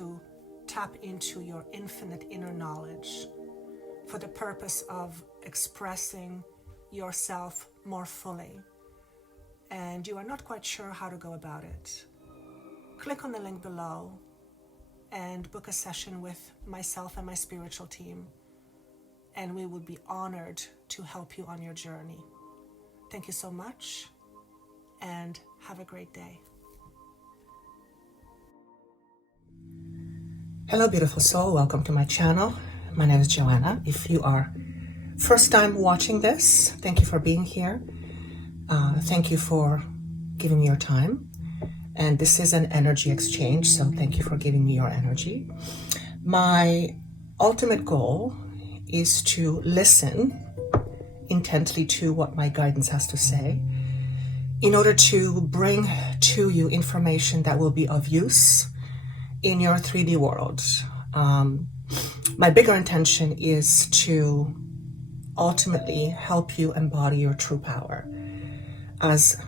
to tap into your infinite inner knowledge for the purpose of expressing yourself more fully, and you are not quite sure how to go about it, click on the link below and book a session with myself and my spiritual team, and we would be honored to help you on your journey. Thank you so much, and have a great day. Hello, beautiful soul. Welcome to my channel. My name is Joanna. If you are first time watching this, thank you for being here. Thank you for giving me your time. And this is an energy exchange, so thank you for giving me your energy. My ultimate goal is to listen intently to what my guidance has to say in order to bring to you information that will be of use in your 3D world. My bigger intention is to ultimately help you embody your true power. As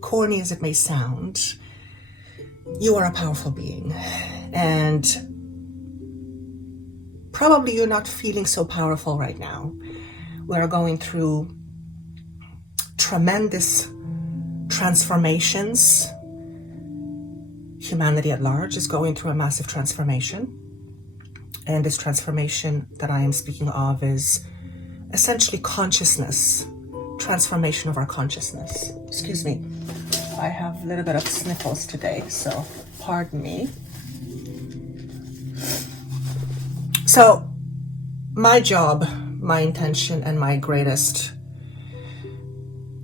corny as it may sound, you are a powerful being, and probably you're not feeling so powerful right now. We're going through tremendous transformations. Humanity at large is going through a massive transformation. And this transformation that I am speaking of is essentially consciousness, transformation of our consciousness. Excuse me, I have a little bit of sniffles today, so pardon me. So my job, my intention, and my greatest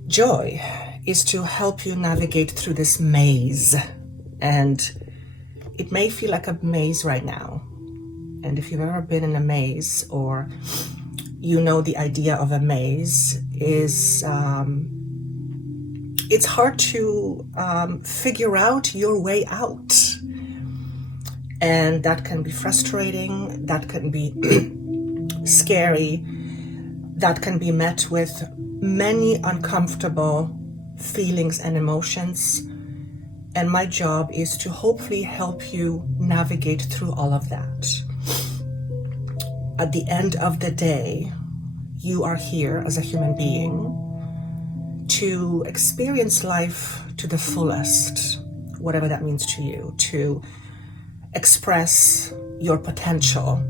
joy is to help you navigate through this maze. And it may feel like a maze right now. And if you've ever been in a maze, or you know the idea of a maze, is it's hard to figure out your way out. And that can be frustrating, that can be scary, that can be met with many uncomfortable feelings and emotions. And my job is to hopefully help you navigate through all of that. At the end of the day, you are here as a human being to experience life to the fullest, whatever that means to you, to express your potential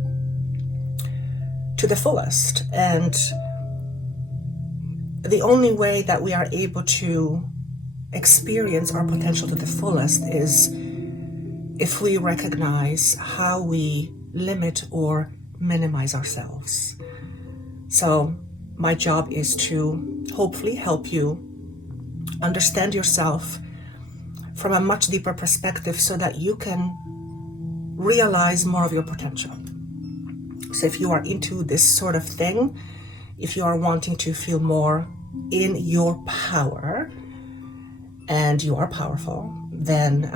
to the fullest. And the only way that we are able to experience our potential to the fullest is if we recognize how we limit or minimize ourselves. So my job is to hopefully help you understand yourself from a much deeper perspective so that you can realize more of your potential. So if you are into this sort of thing, if you are wanting to feel more in your power, and you are powerful, then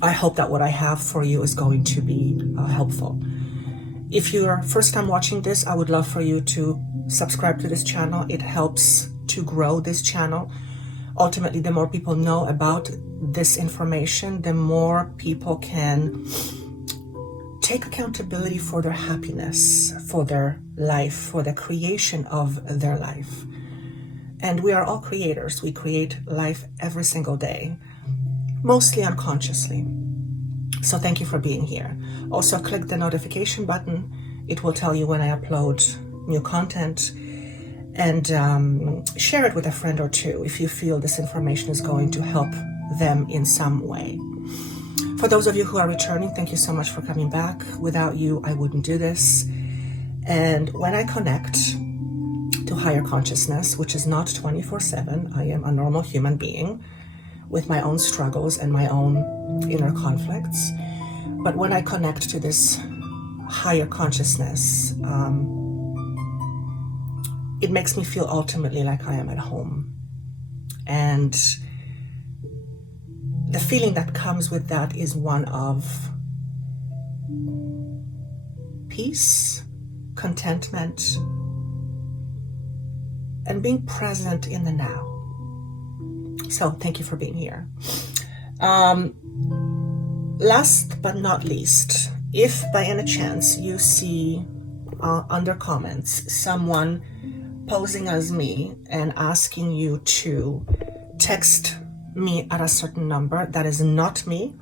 I hope that what I have for you is going to be helpful. If you're first time watching this, I would love for you to subscribe to this channel. It helps to grow this channel. Ultimately, the more people know about this information, the more people can take accountability for their happiness, for their life, for the creation of their life. And we are all creators. We create life every single day, mostly unconsciously. So thank you for being here. Also, click the notification button. It will tell you when I upload new content, and share it with a friend or two if you feel this information is going to help them in some way. For those of you who are returning, thank you so much for coming back. Without you, I wouldn't do this. And when I connect to higher consciousness, which is not 24/7, I am a normal human being with my own struggles and my own inner conflicts. But when I connect to this higher consciousness, it makes me feel ultimately like I am at home. And the feeling that comes with that is one of peace, contentment, and being present in the now. last but not least, if by any chance you see under comments someone posing as me and asking you to text me at a certain number, that is not me.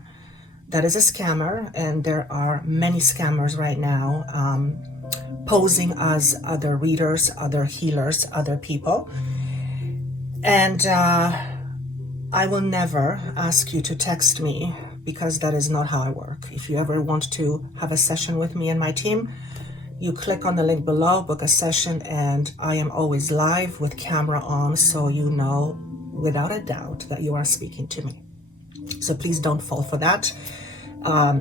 That is a scammer, and there are many scammers right now posing as other readers, other healers, other people. And I will never ask you to text me, because that is not how I work. If you ever want to have a session with me and my team, you click on the link below, book a session, and I am always live with camera on, so you know without a doubt that you are speaking to me. So please don't fall for that.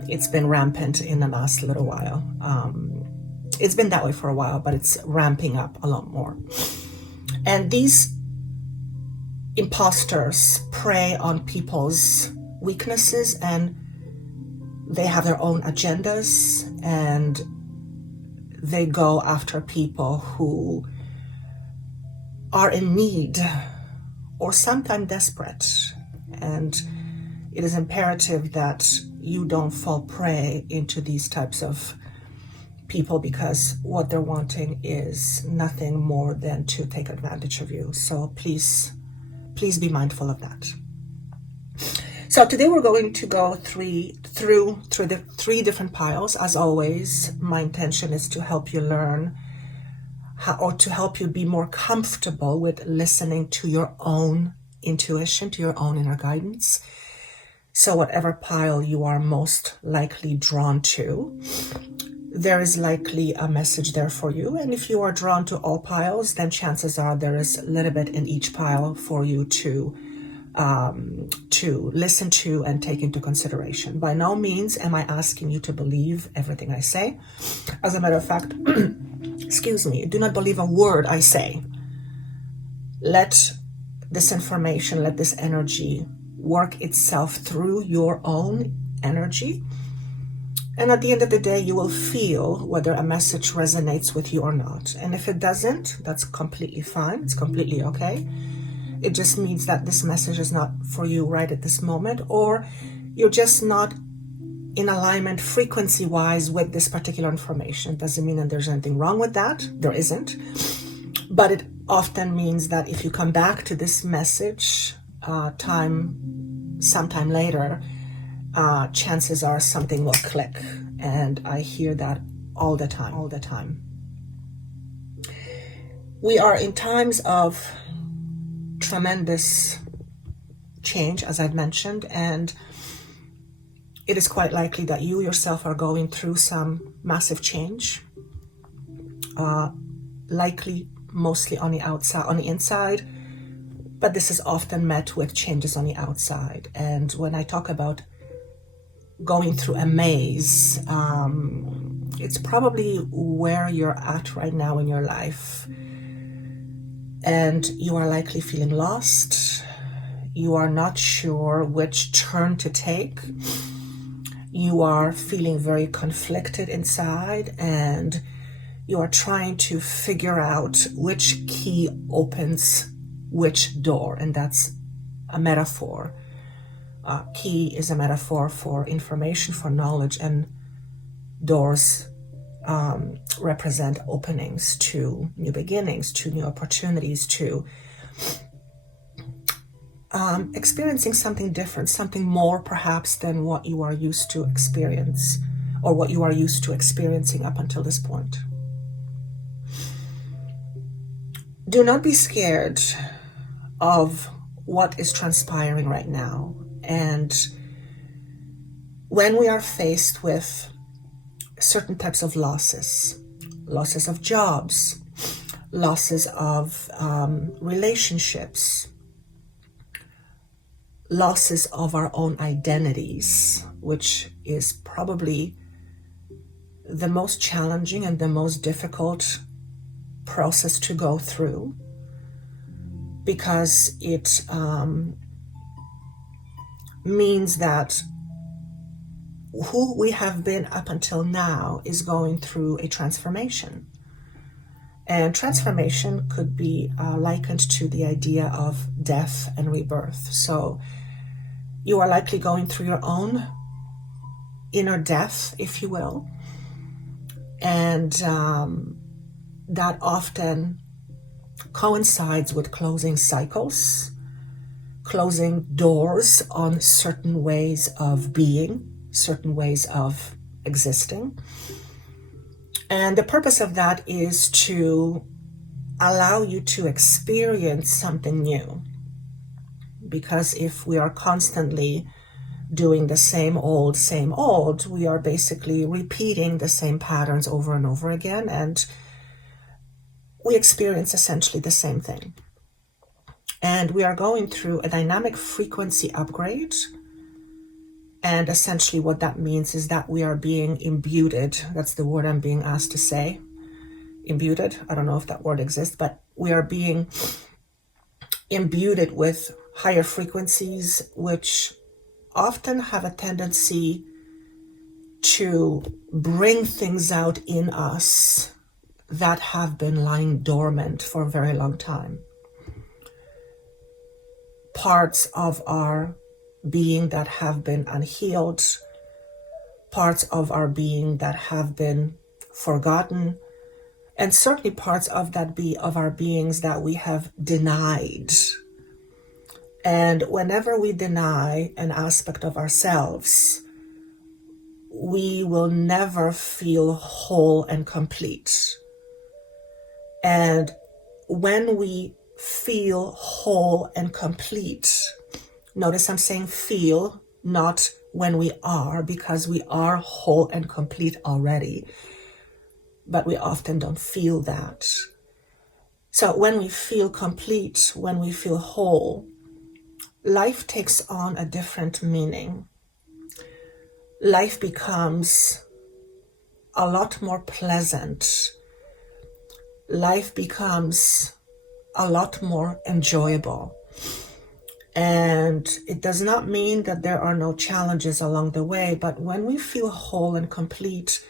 It's been rampant in the last little while. It's been that way for a while, but it's ramping up a lot more. And these imposters prey on people's weaknesses, and they have their own agendas, and they go after people who are in need or sometimes desperate. And it is imperative that you don't fall prey into these types of people, because what they're wanting is nothing more than to take advantage of you. So please be mindful of that. So today we're going to go through the 3 different piles. As always, my intention is to help you learn how, or to help you be more comfortable with listening to your own intuition, to your own inner guidance. So whatever pile you are most likely drawn to, there is likely a message there for you. And if you are drawn to all piles, then chances are there is a little bit in each pile for you to listen to and take into consideration. By no means am I asking you to believe everything I say. As a matter of fact, excuse me, do not believe a word I say. Let this information, let this energy work itself through your own energy. And at the end of the day, you will feel whether a message resonates with you or not. And if it doesn't, that's completely fine. It's completely okay. It just means that this message is not for you right at this moment, or you're just not in alignment frequency-wise with this particular information. It doesn't mean that there's anything wrong with that. There isn't. But it often means that if you come back to this message sometime later, chances are something will click. And I hear that all the time. We are in times of tremendous change, as I've mentioned, and it is quite likely that you yourself are going through some massive change, likely mostly on the outside, on the inside, but this is often met with changes on the outside. And when I talk about going through a maze, it's probably where you're at right now in your life. And you are likely feeling lost. You are not sure which turn to take. You are feeling very conflicted inside, and you are trying to figure out which key opens which door. And that's a metaphor. Key is a metaphor for information, for knowledge, and doors represent openings to new beginnings, to new opportunities, to experiencing something different, something more perhaps than what you are used to experience, or what you are used to experiencing up until this point. Do not be scared of what is transpiring right now. And when we are faced with certain types of losses of jobs, losses of relationships, losses of our own identities, which is probably the most challenging and the most difficult process to go through, because it means that who we have been up until now is going through a transformation. And transformation could be likened to the idea of death and rebirth. So you are likely going through your own inner death, if you will. And that often coincides with closing cycles, closing doors on certain ways of being, certain ways of existing. And the purpose of that is to allow you to experience something new. Because if we are constantly doing the same old, we are basically repeating the same patterns over and over again, and we experience essentially the same thing. And we are going through a dynamic frequency upgrade. And essentially what that means is that we are being imbued. That's the word I'm being asked to say. Imbued. I don't know if that word exists, but we are being imbued with higher frequencies, which often have a tendency to bring things out in us that have been lying dormant for a very long time. Parts of our being that have been unhealed, parts of our being that have been forgotten, and certainly parts of our beings that we have denied. And whenever we deny an aspect of ourselves, we will never feel whole and complete. And when we feel whole and complete, notice I'm saying feel, not when we are, because we are whole and complete already, but we often don't feel that. So when we feel complete, when we feel whole, life takes on a different meaning. Life becomes a lot more pleasant. Life becomes a lot more enjoyable. And it does not mean that there are no challenges along the way, but when we feel whole and complete,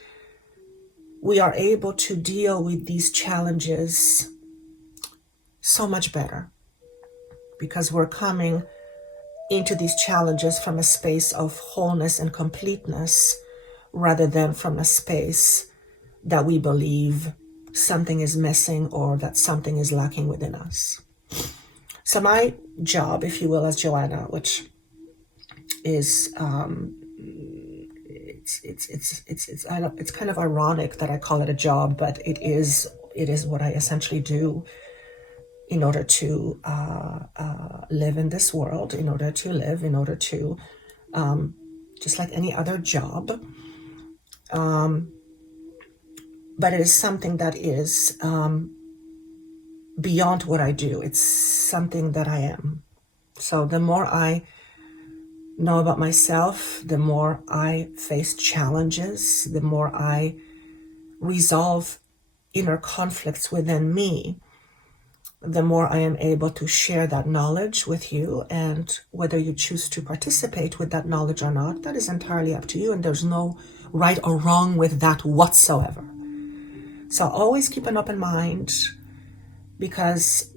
we are able to deal with these challenges so much better, because we're coming into these challenges from a space of wholeness and completeness, rather than from a space that we believe something is missing or that something is lacking within us. So my job, if you will, as Joanna, which is it's kind of ironic that I call it a job, but it is what I essentially do in order to live in this world, in order to just like any other job. But it is something that is beyond what I do. It's something that I am. So the more I know about myself, the more I face challenges, the more I resolve inner conflicts within me, the more I am able to share that knowledge with you. And whether you choose to participate with that knowledge or not, that is entirely up to you. And there's no right or wrong with that whatsoever. So always keep an open mind, because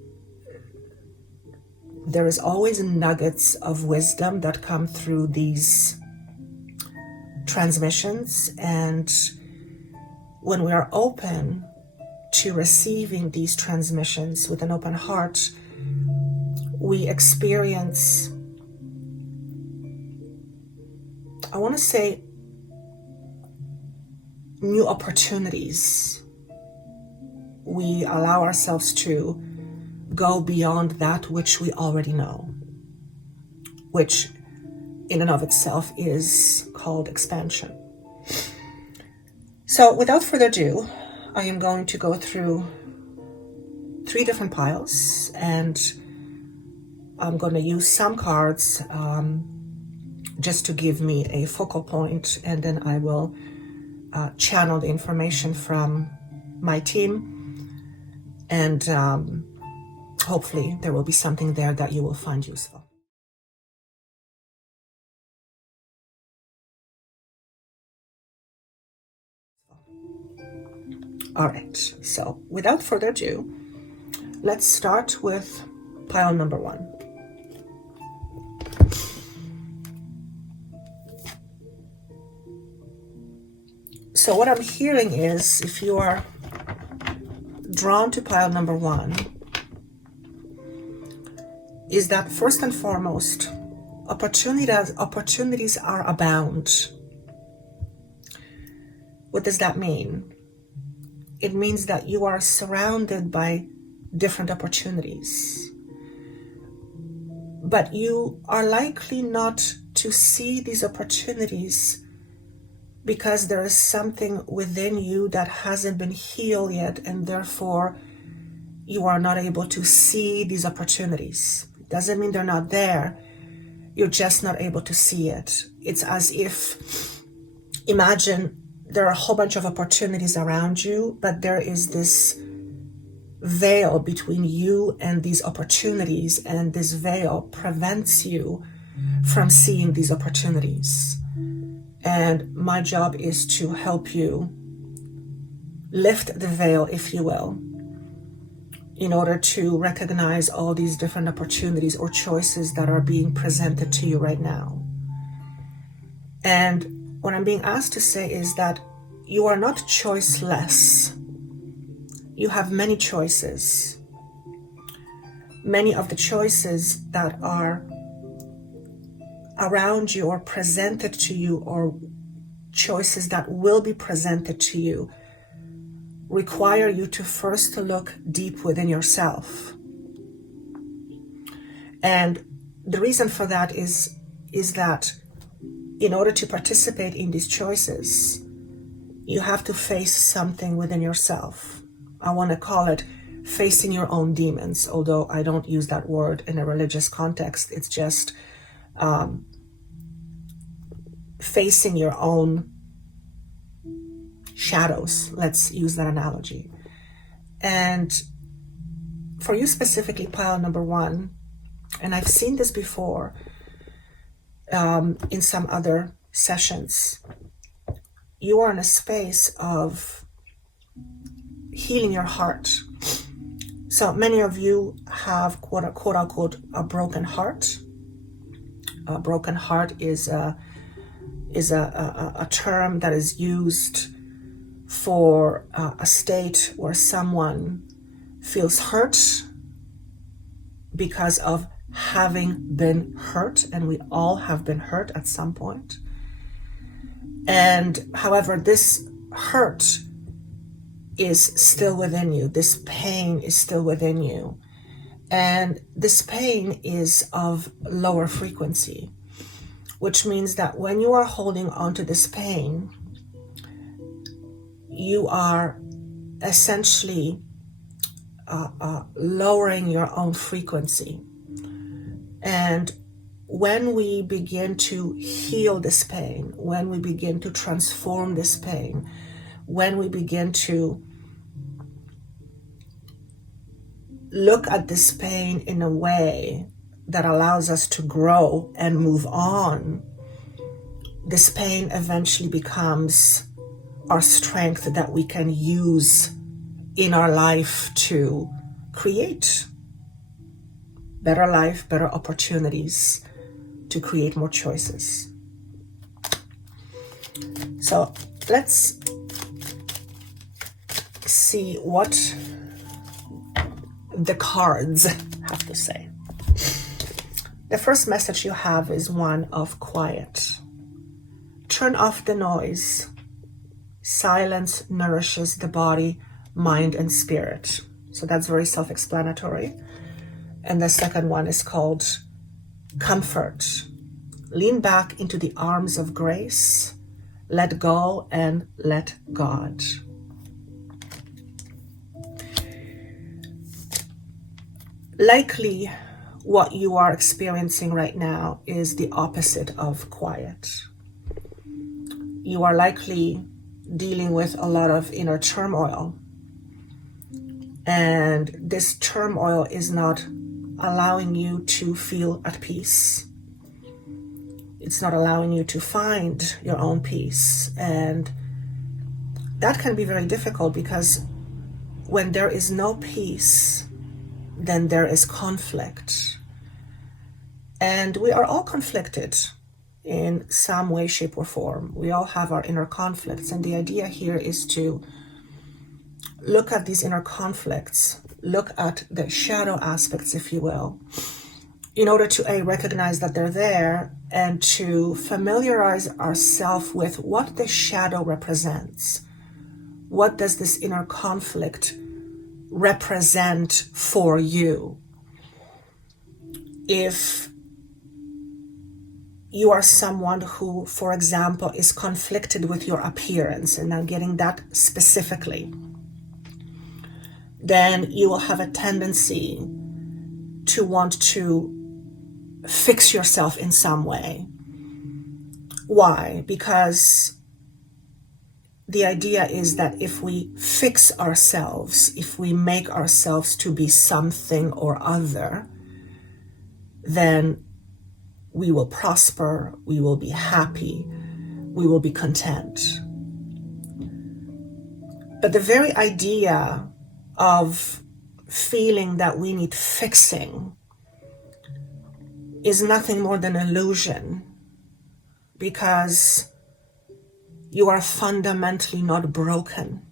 there is always nuggets of wisdom that come through these transmissions. And when we are open to receiving these transmissions with an open heart, we experience, I want to say, new opportunities. We allow ourselves to go beyond that which we already know, which in and of itself is called expansion. So without further ado, I am going to go through 3 different piles, and I'm going to use some cards just to give me a focal point, and then I will channel the information from my team, and hopefully there will be something there that you will find useful. All right, so without further ado, let's start with pile number 1. So what I'm hearing is, if you are drawn to pile number 1, is that first and foremost, opportunities are abound. What does that mean? It means that you are surrounded by different opportunities, but you are likely not to see these opportunities because there is something within you that hasn't been healed yet, and therefore you are not able to see these opportunities. It doesn't mean they're not there, you're just not able to see it. It's as if, imagine there are a whole bunch of opportunities around you, but there is this veil between you and these opportunities, and this veil prevents you from seeing these opportunities. And my job is to help you lift the veil, if you will, in order to recognize all these different opportunities or choices that are being presented to you right now. And what I'm being asked to say is that you are not choiceless. You have many choices. Many of the choices that are around you or presented to you, or choices that will be presented to you, require you to first look deep within yourself. And the reason for that is that in order to participate in these choices, you have to face something within yourself. I want to call it facing your own demons, although I don't use that word in a religious context. It's just facing your own shadows. Let's use that analogy. And for you specifically, pile number 1, and I've seen this before in some other sessions, you are in a space of healing your heart. So many of you have quote unquote a broken heart. A broken heart is a term that is used for a state where someone feels hurt because of having been hurt, and we all have been hurt at some point. And however, this hurt is still within you. This pain is still within you. And this pain is of lower frequency, which means that when you are holding on to this pain, you are essentially lowering your own frequency. And when we begin to heal this pain, when we begin to transform this pain, when we begin to look at this pain in a way that allows us to grow and move on, this pain eventually becomes our strength that we can use in our life to create better life, better opportunities, to create more choices. So let's see what the cards have to say. The first message you have is one of quiet. Turn off the noise. Silence nourishes the body, mind, and spirit. So that's very self-explanatory. And the second one is called comfort. Lean back into the arms of grace. Let go and let God. Likely, what you are experiencing right now is the opposite of quiet. You are likely dealing with a lot of inner turmoil. And this turmoil is not allowing you to feel at peace. It's not allowing you to find your own peace. And that can be very difficult, because when there is no peace, then there is conflict. And we are all conflicted. in some way, shape, or form. We all have our inner conflicts, and the idea here is to look at these inner conflicts, look at the shadow aspects, if you will, in order to recognize that they're there, and to familiarize ourselves with what the shadow represents. What does this inner conflict represent for you? If you are someone who, for example, is conflicted with your appearance, and I'm getting that specifically, then you will have a tendency to want to fix yourself in some way. Why? Because the idea is that if we fix ourselves, if we make ourselves to be something or other, then we will prosper, we will be happy, we will be content. But the very idea of feeling that we need fixing is nothing more than illusion, because you are fundamentally not broken.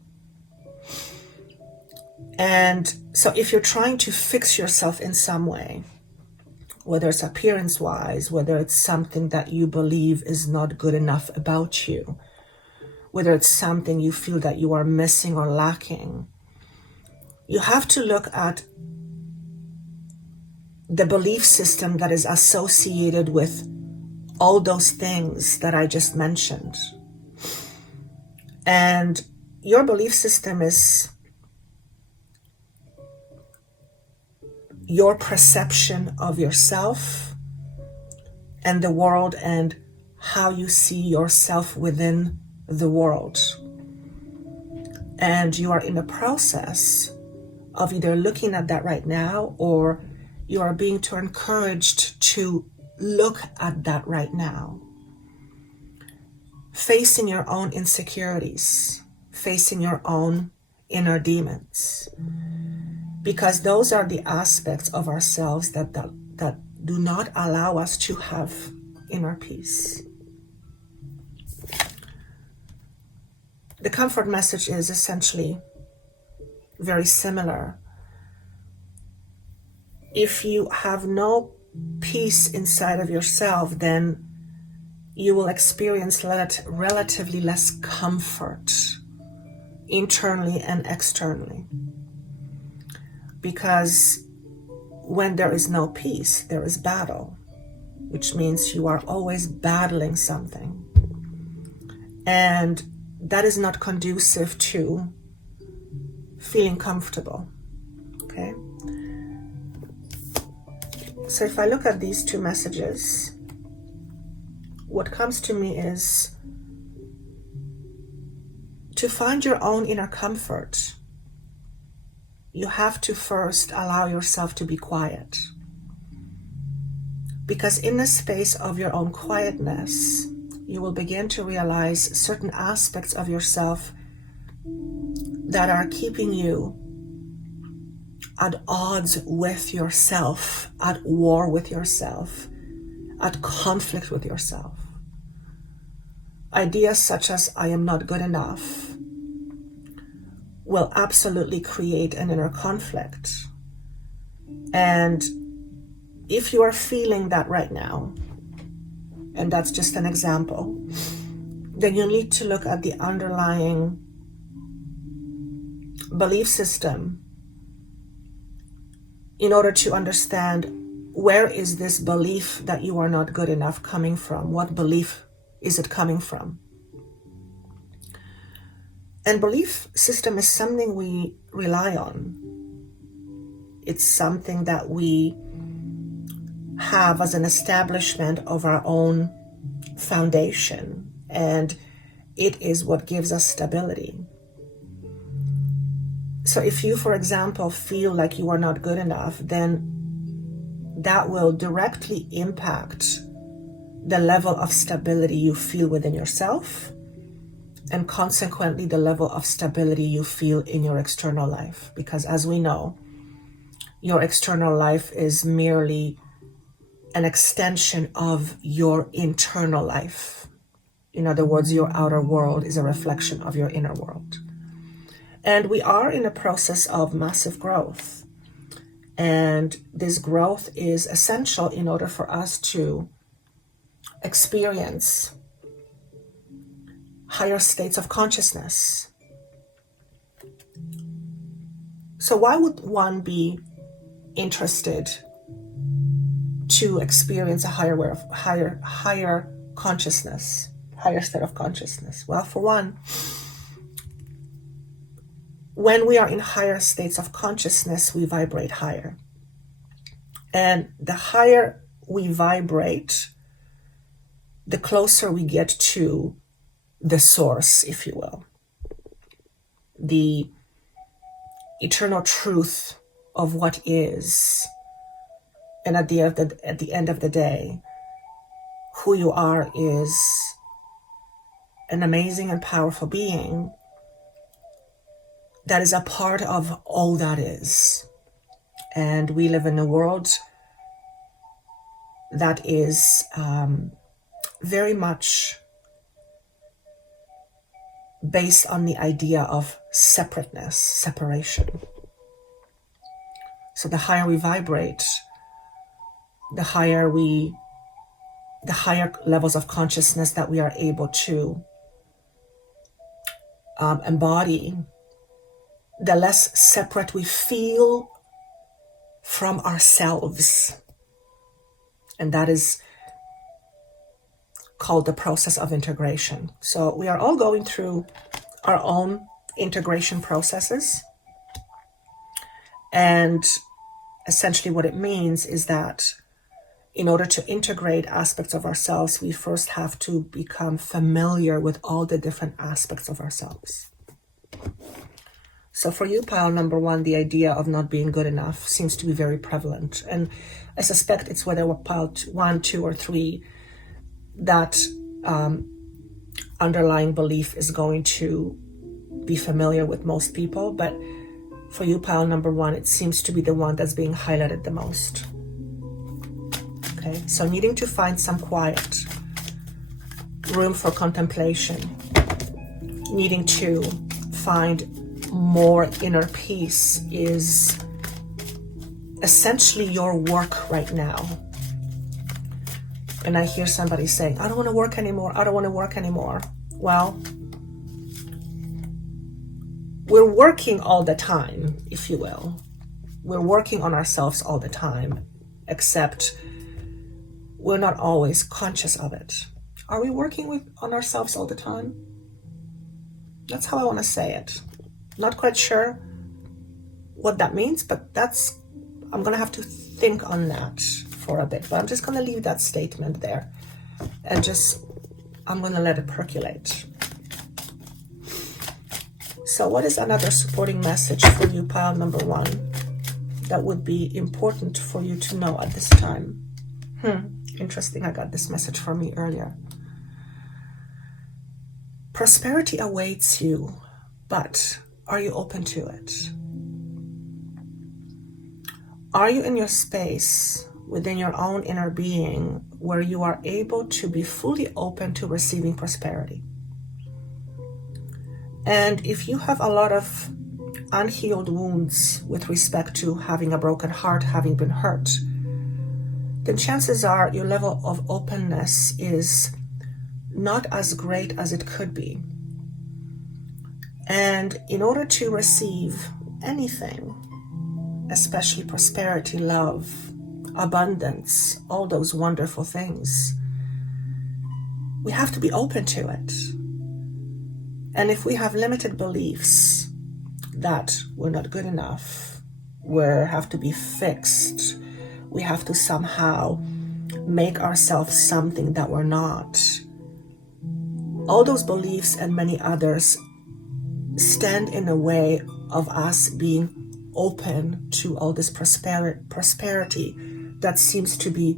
And so if you're trying to fix yourself in some way, whether it's appearance-wise, whether it's something that you believe is not good enough about you, whether it's something you feel that you are missing or lacking, you have to look at the belief system that is associated with all those things that I just mentioned. And your belief system is your perception of yourself and the world, and how you see yourself within the world. And you are in the process of either looking at that right now, or you are being encouraged to look at that right now. Facing your own insecurities, facing your own inner demons. Because those are the aspects of ourselves that do not allow us to have inner peace. The comfort message is essentially very similar. If you have no peace inside of yourself, then you will experience relatively less comfort internally and externally. Because when there is no peace, there is battle, which means you are always battling something. And that is not conducive to feeling comfortable, okay? So if I look at these two messages, what comes to me is to find your own inner comfort. You have to first allow yourself to be quiet. Because in the space of your own quietness, you will begin to realize certain aspects of yourself that are keeping you at odds with yourself, at war with yourself, at conflict with yourself. Ideas such as I am not good enough will absolutely create an inner conflict. And if you are feeling that right now, and that's just an example, then you need to look at the underlying belief system in order to understand, where is this belief that you are not good enough coming from? What belief is it coming from? And belief system is something we rely on. It's something that we have as an establishment of our own foundation, and it is what gives us stability. So if you, for example, feel like you are not good enough, then that will directly impact the level of stability you feel within yourself, and consequently the level of stability you feel in your external life. Because as we know, your external life is merely an extension of your internal life. In other words, your outer world is a reflection of your inner world. And we are in a process of massive growth. And this growth is essential in order for us to experience higher states of consciousness. So why would one be interested to experience a higher consciousness, higher state of consciousness? Well, for one, when we are in higher states of consciousness, we vibrate higher. And the higher we vibrate, the closer we get to the source, if you will, the eternal truth of what is. And at the end of the day, who you are is an amazing and powerful being that is a part of all that is. And we live in a world that is very much based on the idea of separateness, separation. So the higher we vibrate, the higher levels of consciousness that we are able to embody, the less separate we feel from ourselves. And that is called the process of integration. So we are all going through our own integration processes. And essentially what it means is that in order to integrate aspects of ourselves, we first have to become familiar with all the different aspects of ourselves. So for you, pile number one, the idea of not being good enough seems to be very prevalent. And I suspect it's whether we're pile 1, 2, or 3, that underlying belief is going to be familiar with most people. But for you, pile number one, it seems to be the one that's being highlighted the most. Okay, so needing to find some quiet, room for contemplation, needing to find more inner peace is essentially your work right now. And I hear somebody saying, I don't want to work anymore. I don't want to work anymore. Well, we're working all the time, if you will. We're working on ourselves all the time, except we're not always conscious of it. Are we working on ourselves all the time? That's how I want to say it. Not quite sure what that means, but I'm going to have to think on that for a bit. But I'm just going to leave that statement there and I'm going to let it percolate. So what is another supporting message for you, pile number one, that would be important for you to know at this time? Interesting, I got this message from me earlier. Prosperity awaits you, but are you open to it? Are you in your space within your own inner being where you are able to be fully open to receiving prosperity? And if you have a lot of unhealed wounds with respect to having a broken heart, having been hurt, then chances are your level of openness is not as great as it could be. And in order to receive anything, especially prosperity, love, abundance, all those wonderful things, we have to be open to it. And if we have limited beliefs that we're not good enough, we have to be fixed, we have to somehow make ourselves something that we're not, all those beliefs and many others stand in the way of us being open to all this prosperity that seems to be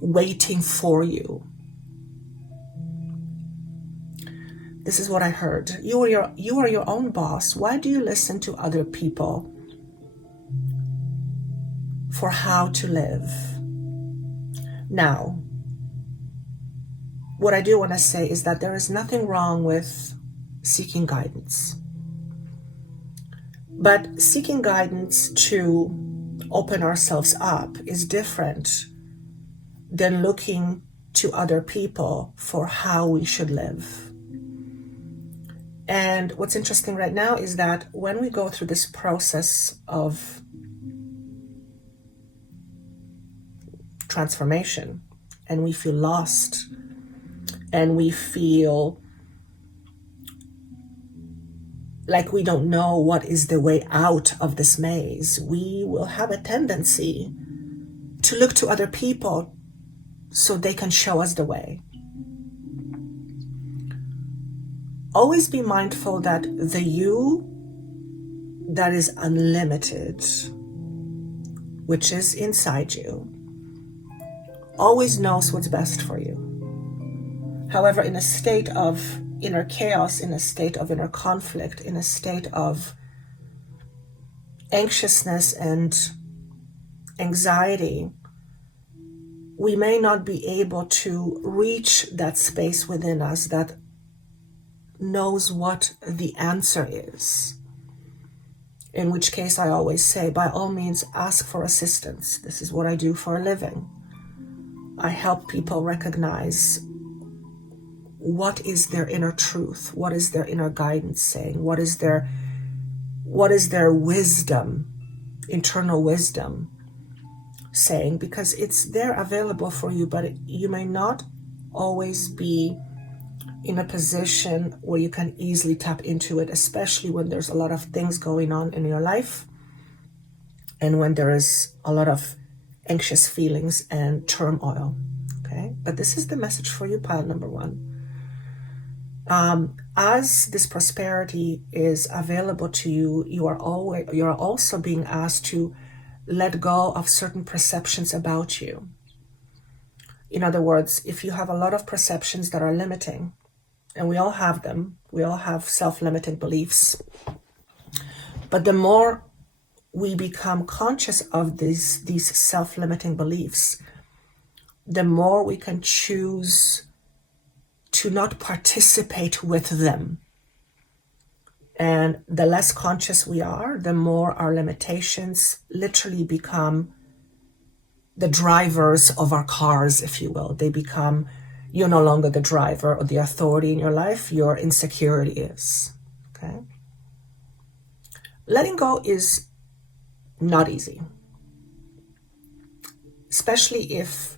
waiting for you. This is what I heard. You are your own boss. Why do you listen to other people for how to live? Now, what I do want to say is that there is nothing wrong with seeking guidance. But seeking guidance to open ourselves up is different than looking to other people for how we should live. And what's interesting right now is that when we go through this process of transformation and we feel lost and we feel like we don't know what is the way out of this maze, we will have a tendency to look to other people so they can show us the way. Always be mindful that the you that is unlimited, which is inside you, always knows what's best for you. However, in a state of inner chaos, in a state of inner conflict, in a state of anxiousness and anxiety, we may not be able to reach that space within us that knows what the answer is. In which case, I always say, by all means, ask for assistance. This is what I do for a living. I help people recognize what is their inner truth, what is their inner guidance saying, what is their wisdom, internal wisdom saying, because it's there available for you, but you may not always be in a position where you can easily tap into it, especially when there's a lot of things going on in your life and when there is a lot of anxious feelings and turmoil. Okay, but this is the message for you, pile number one. As this prosperity is available to you, you are also being asked to let go of certain perceptions about you. In other words, if you have a lot of perceptions that are limiting, and we all have them, we all have self-limiting beliefs, but the more we become conscious of these self-limiting beliefs, the more we can choose to not participate with them. And the less conscious we are, the more our limitations literally become the drivers of our cars, if you will. They become, you're no longer the driver or the authority in your life, your insecurity is. Okay? Letting go is not easy, especially if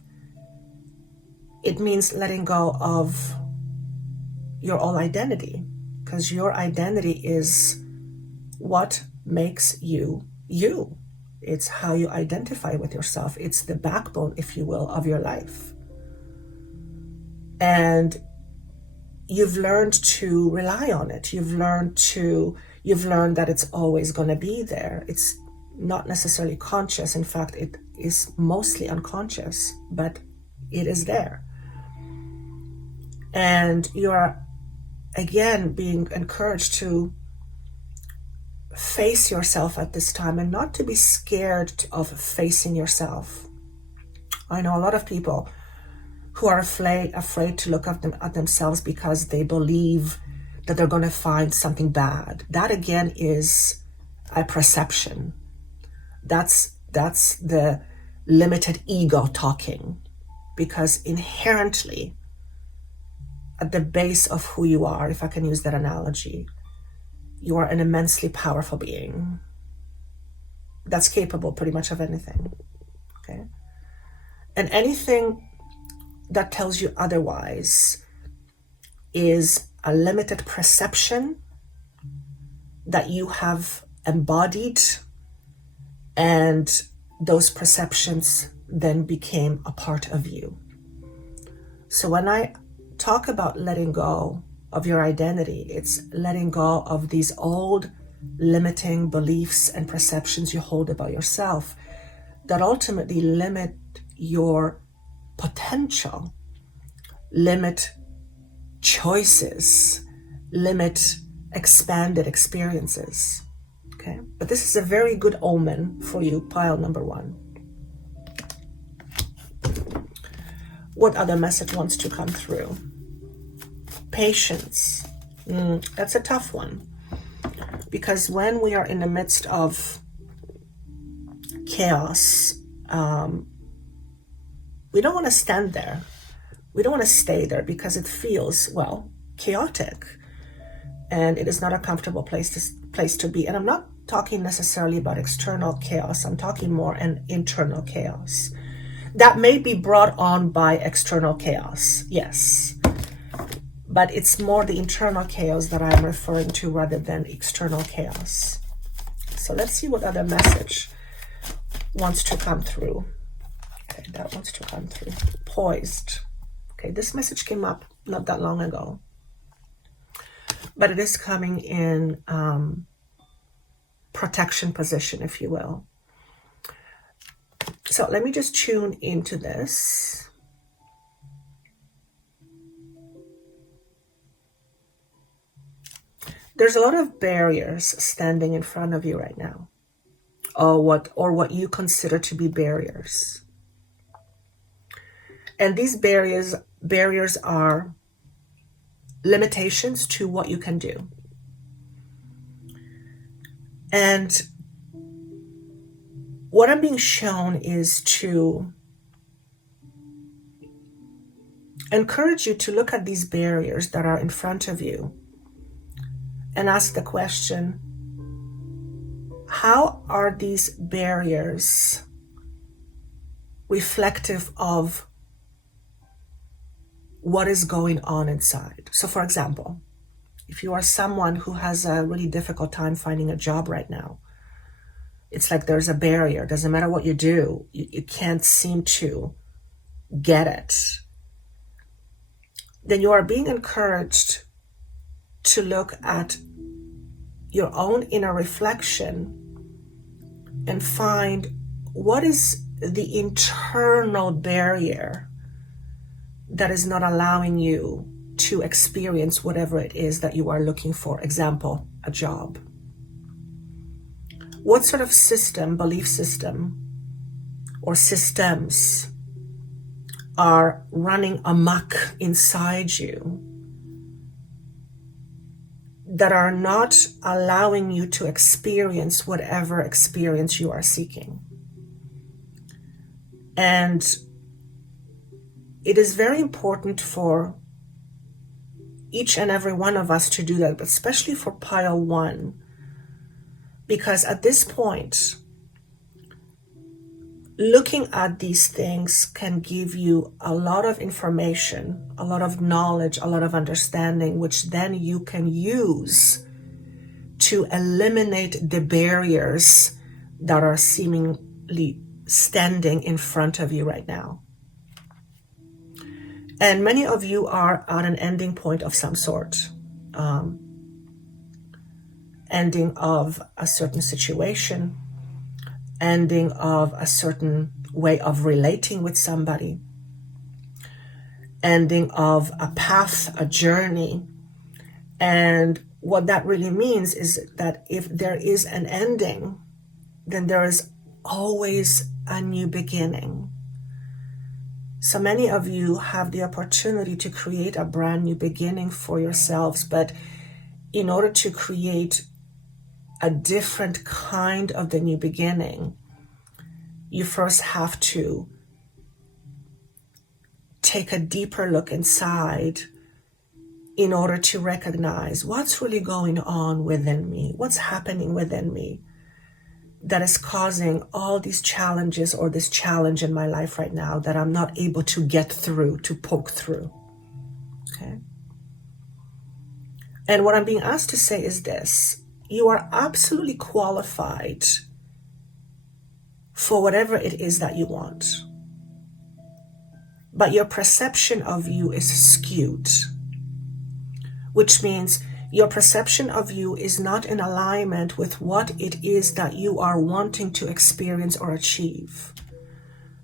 it means letting go of your old identity, because your identity is what makes you you. It's how you identify with yourself. It's the backbone, if you will, of your life. And you've learned to rely on it. You've learned that it's always going to be there. It's not necessarily conscious. In fact, it is mostly unconscious, but it is there. And you are, again, being encouraged to face yourself at this time and not to be scared of facing yourself. I know a lot of people who are afraid to look at themselves because they believe that they're going to find something bad. That again is a perception. That's the limited ego talking, because inherently at the base of who you are, if I can use that analogy, you are an immensely powerful being that's capable pretty much of anything. Okay? And anything that tells you otherwise is a limited perception that you have embodied, and those perceptions then became a part of you. So when I talk about letting go of your identity, it's letting go of these old limiting beliefs and perceptions you hold about yourself that ultimately limit your potential, limit choices, limit expanded experiences. Okay, but this is a very good omen for you, pile number one. what other message wants to come through? Patience. That's a tough one. Because when we are in the midst of chaos, we don't want to stand there. We don't want to stay there because it feels, well, chaotic. And it is not a comfortable place to be. And I'm not talking necessarily about external chaos. I'm talking more an internal chaos. That may be brought on by external chaos, yes. But it's more the internal chaos that I'm referring to rather than external chaos. So let's see what other message wants to come through. Okay, that wants to come through. Poised. Okay, this message came up not that long ago. But it is coming in protection position, if you will. So let me just tune into this. There's a lot of barriers standing in front of you right now, or what you consider to be barriers. And these barriers are limitations to what you can do. And what I'm being shown is to encourage you to look at these barriers that are in front of you and ask the question, how are these barriers reflective of what is going on inside? So for example, if you are someone who has a really difficult time finding a job right now, it's like there's a barrier. Doesn't matter what you do, you can't seem to get it. Then you are being encouraged to look at your own inner reflection and find what is the internal barrier that is not allowing you to experience whatever it is that you are looking for. Example, a job. What sort of system, belief system, or systems are running amok inside you that are not allowing you to experience whatever experience you are seeking? And it is very important for each and every one of us to do that, but especially for pile 1, because at this point, looking at these things can give you a lot of information, a lot of knowledge, a lot of understanding, which then you can use to eliminate the barriers that are seemingly standing in front of you right now. And many of you are at an ending point of some sort. Ending of a certain situation, ending of a certain way of relating with somebody, ending of a path, a journey. And what that really means is that if there is an ending, then there is always a new beginning. So many of you have the opportunity to create a brand new beginning for yourselves, but in order to create a different kind of the new beginning, you first have to take a deeper look inside in order to recognize what's really going on within me, what's happening within me that is causing all these challenges or this challenge in my life right now that I'm not able to get through, to poke through. Okay? And what I'm being asked to say is this: you are absolutely qualified for whatever it is that you want. But your perception of you is skewed, which means your perception of you is not in alignment with what it is that you are wanting to experience or achieve.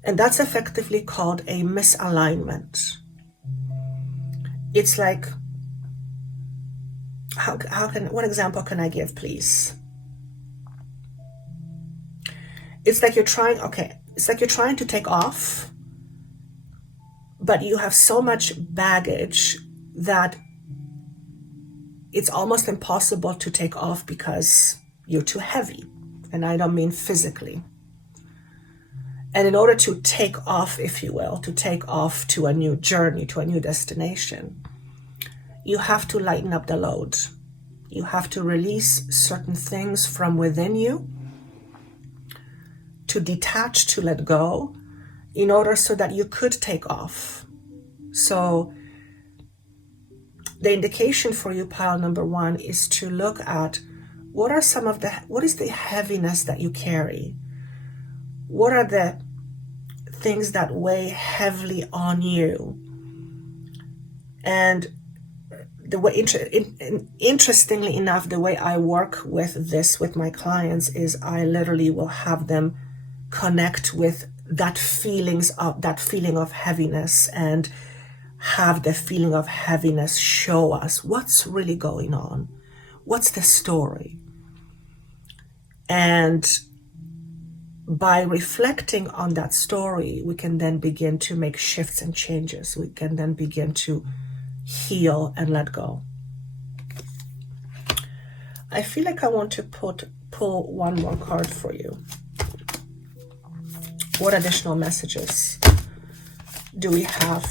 And that's effectively called a misalignment. It's like, what example can I give, please? It's like you're trying to take off, but you have so much baggage that it's almost impossible to take off because you're too heavy. And I don't mean physically. And in order to take off, if you will, to take off to a new journey, to a new destination, you have to lighten up the load. You have to release certain things from within you, to detach, to let go, in order so that you could take off. So the indication for you, pile number 1, is to look at what is the heaviness that you carry? What are the things that weigh heavily on you? And the way, interestingly enough, the way I work with this with my clients is I literally will have them connect with that feeling of heaviness, and have the feeling of heaviness show us what's really going on. What's the story? And by reflecting on that story, we can then begin to make shifts and changes. We can then begin to heal and let go. I feel like I want to pull one more card for you. What additional messages do we have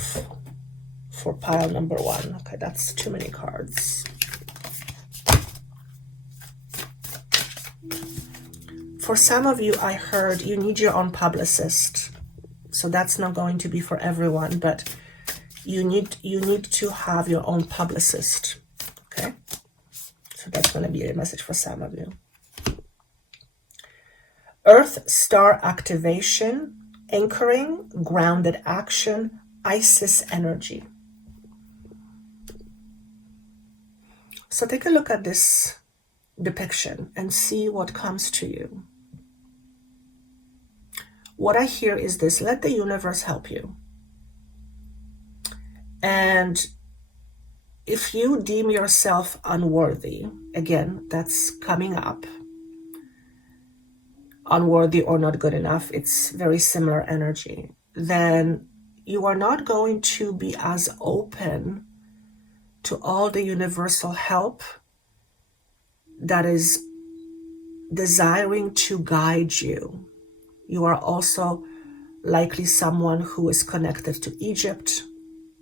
for pile number 1? Okay, that's too many cards. For some of you, I heard you need your own publicist. So that's not going to be for everyone, but you need to have your own publicist. Okay? So that's going to be a message for some of you. Earth star activation, anchoring, grounded action, Isis energy. So take a look at this depiction and see what comes to you. What I hear is this: let the universe help you. And if you deem yourself unworthy, again, that's coming up, unworthy or not good enough, it's very similar energy, then you are not going to be as open to all the universal help that is desiring to guide you. You are also likely someone who is connected to Egypt.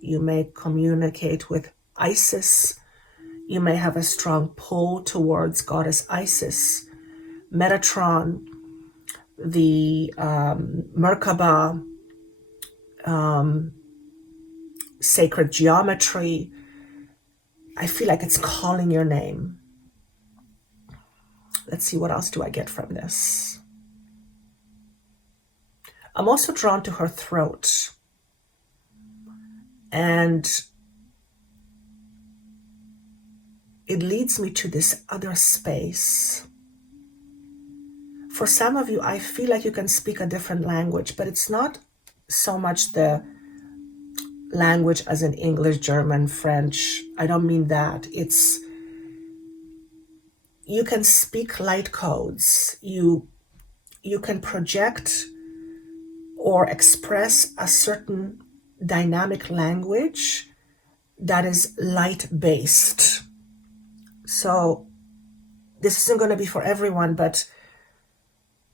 You may communicate with Isis. You may have a strong pull towards goddess Isis, Metatron, the Merkaba, sacred geometry. I feel like it's calling your name. Let's see, what else do I get from this? I'm also drawn to her throat. And it leads me to this other space. For some of you, I feel like you can speak a different language, but it's not so much the language as in English, German, French. I don't mean that. It's, you can speak light codes. You can project or express a certain dynamic language that is light-based. So this isn't going to be for everyone, but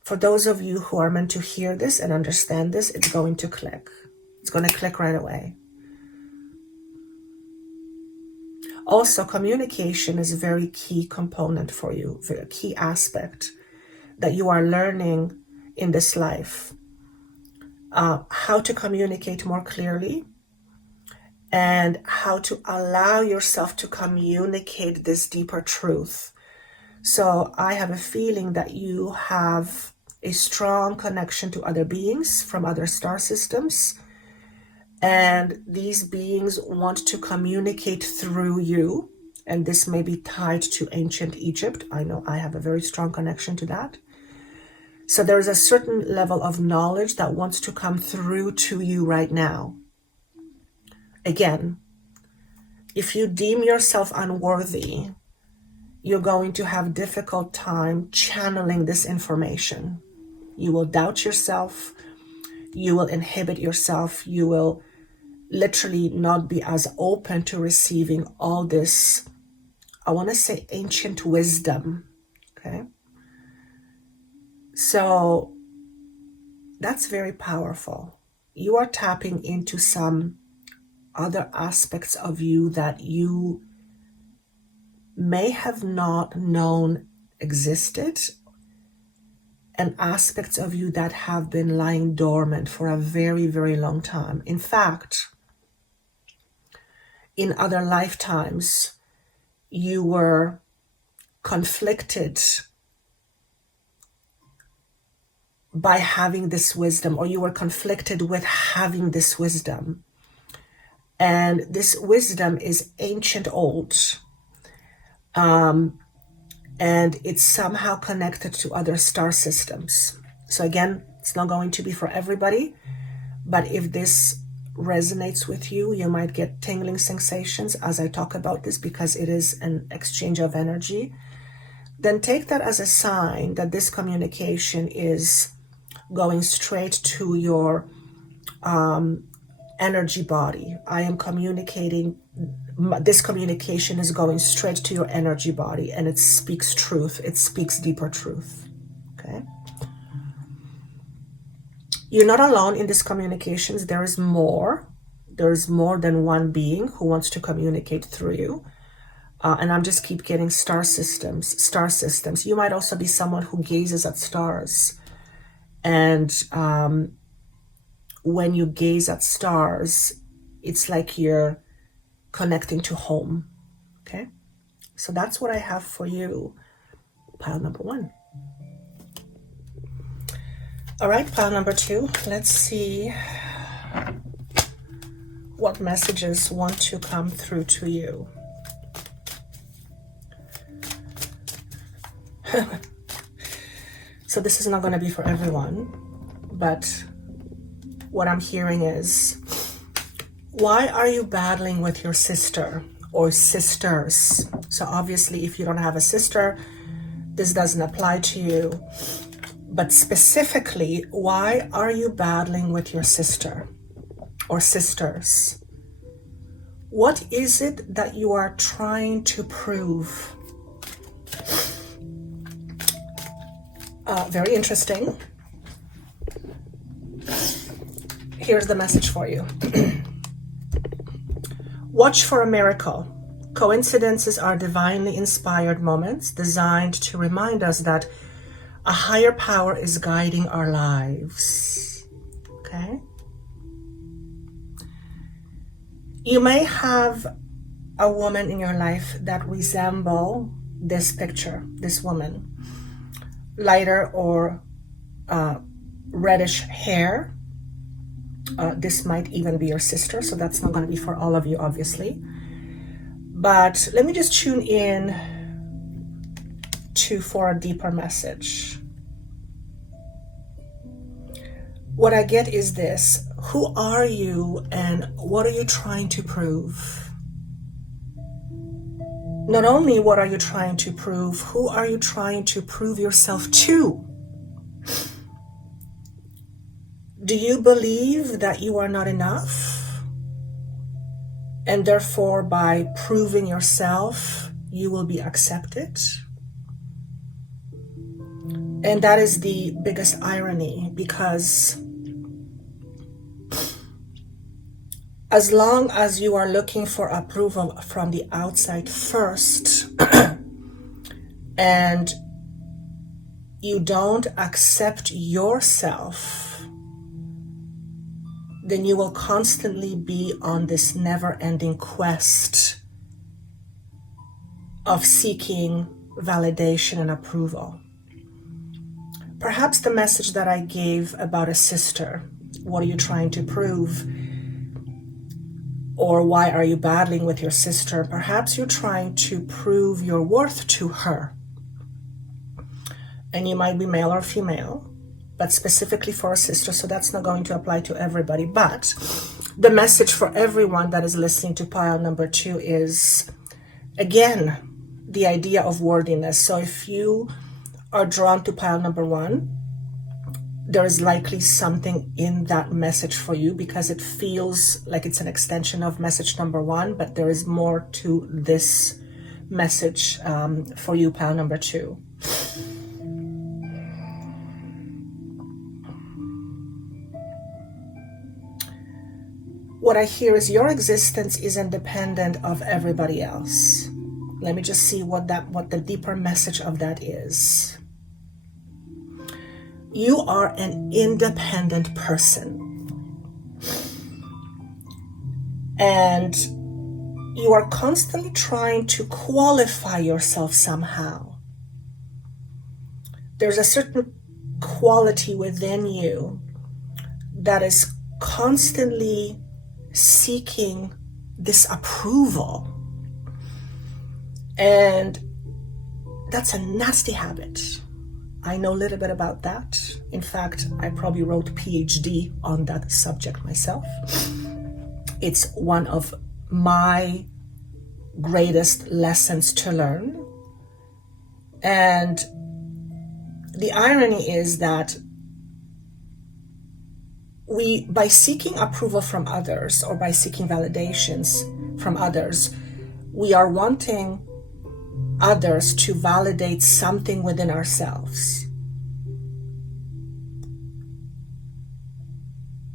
for those of you who are meant to hear this and understand this, it's going to click. It's going to click right away. Also, communication is a very key component for you, a key aspect that you are learning in this life. How to communicate more clearly and how to allow yourself to communicate this deeper truth. So I have a feeling that you have a strong connection to other beings from other star systems. And these beings want to communicate through you. And this may be tied to ancient Egypt. I know I have a very strong connection to that. So there is a certain level of knowledge that wants to come through to you right now. Again, if you deem yourself unworthy, you're going to have a difficult time channeling this information. You will doubt yourself. You will inhibit yourself. You will literally not be as open to receiving all this, I want to say, ancient wisdom. Okay. So that's very powerful. You are tapping into some other aspects of you that you may have not known existed, and aspects of you that have been lying dormant for a very, very long time. In fact, in other lifetimes, you were conflicted by having this wisdom, or you were conflicted with having this wisdom. And this wisdom is ancient old. And it's somehow connected to other star systems. So again, it's not going to be for everybody, but if this resonates with you, you might get tingling sensations as I talk about this, because it is an exchange of energy. Then take that as a sign that this communication is going straight to your energy body. I am communicating, this communication is going straight to your energy body, and it speaks truth. It speaks deeper truth. Okay. You're not alone in these communications. There is more. There is more than one being who wants to communicate through you. And I'm just keep getting star systems, star systems. You might also be someone who gazes at stars. And when you gaze at stars, it's like you're connecting to home. Okay. So that's what I have for you. Pile number 1. All right, pile number 2. Let's see what messages want to come through to you. So this is not going to be for everyone, but what I'm hearing is, why are you battling with your sister or sisters? So obviously, if you don't have a sister, this doesn't apply to you. But specifically, why are you battling with your sister or sisters? What is it that you are trying to prove? Very interesting. Here's the message for you. Watch for a miracle. Coincidences are divinely inspired moments designed to remind us that a higher power is guiding our lives. Okay? You may have a woman in your life that resemble this picture, this woman. Lighter or reddish hair. This might even be your sister, so that's not going to be for all of you, obviously. But let me just tune in for a deeper message. What I get is this: who are you and what are you trying to prove? Not only what are you trying to prove, who are you trying to prove yourself to? Do you believe that you are not enough? And therefore, by proving yourself, you will be accepted? And that is the biggest irony, because as long as you are looking for approval from the outside first, and you don't accept yourself, then you will constantly be on this never-ending quest of seeking validation and approval. Perhaps the message that I gave about a sister, what are you trying to prove? Or why are you battling with your sister? Perhaps you're trying to prove your worth to her. And you might be male or female, but specifically for a sister, so that's not going to apply to everybody. But the message for everyone that is listening to pile number 2 is, again, the idea of worthiness. So if you are drawn to pile number 1, there is likely something in that message for you because it feels like it's an extension of message number one, but there is more to this message for you, pile number two. What I hear is your existence is independent of everybody else. Let me just see what the deeper message of that is. You are an independent person. And you are constantly trying to qualify yourself somehow. There's a certain quality within you that is constantly seeking this approval. And that's a nasty habit. I know a little bit about that. In fact, I probably wrote a PhD on that subject myself. It's one of my greatest lessons to learn. And the irony is that by seeking approval from others or by seeking validations from others, we are wanting others to validate something within ourselves.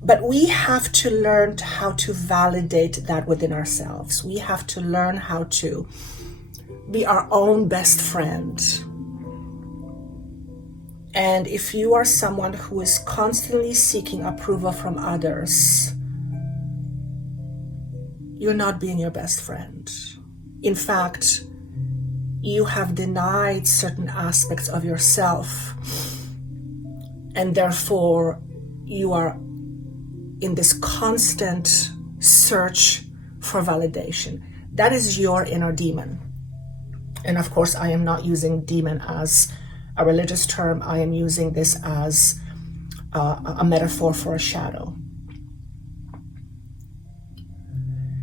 But we have to learn how to validate that within ourselves. We have to learn how to be our own best friend. And if you are someone who is constantly seeking approval from others, you're not being your best friend. In fact, you have denied certain aspects of yourself, and therefore you are in this constant search for validation. That is your inner demon. And of course, I am not using demon as a religious term. I am using this as a metaphor for a shadow.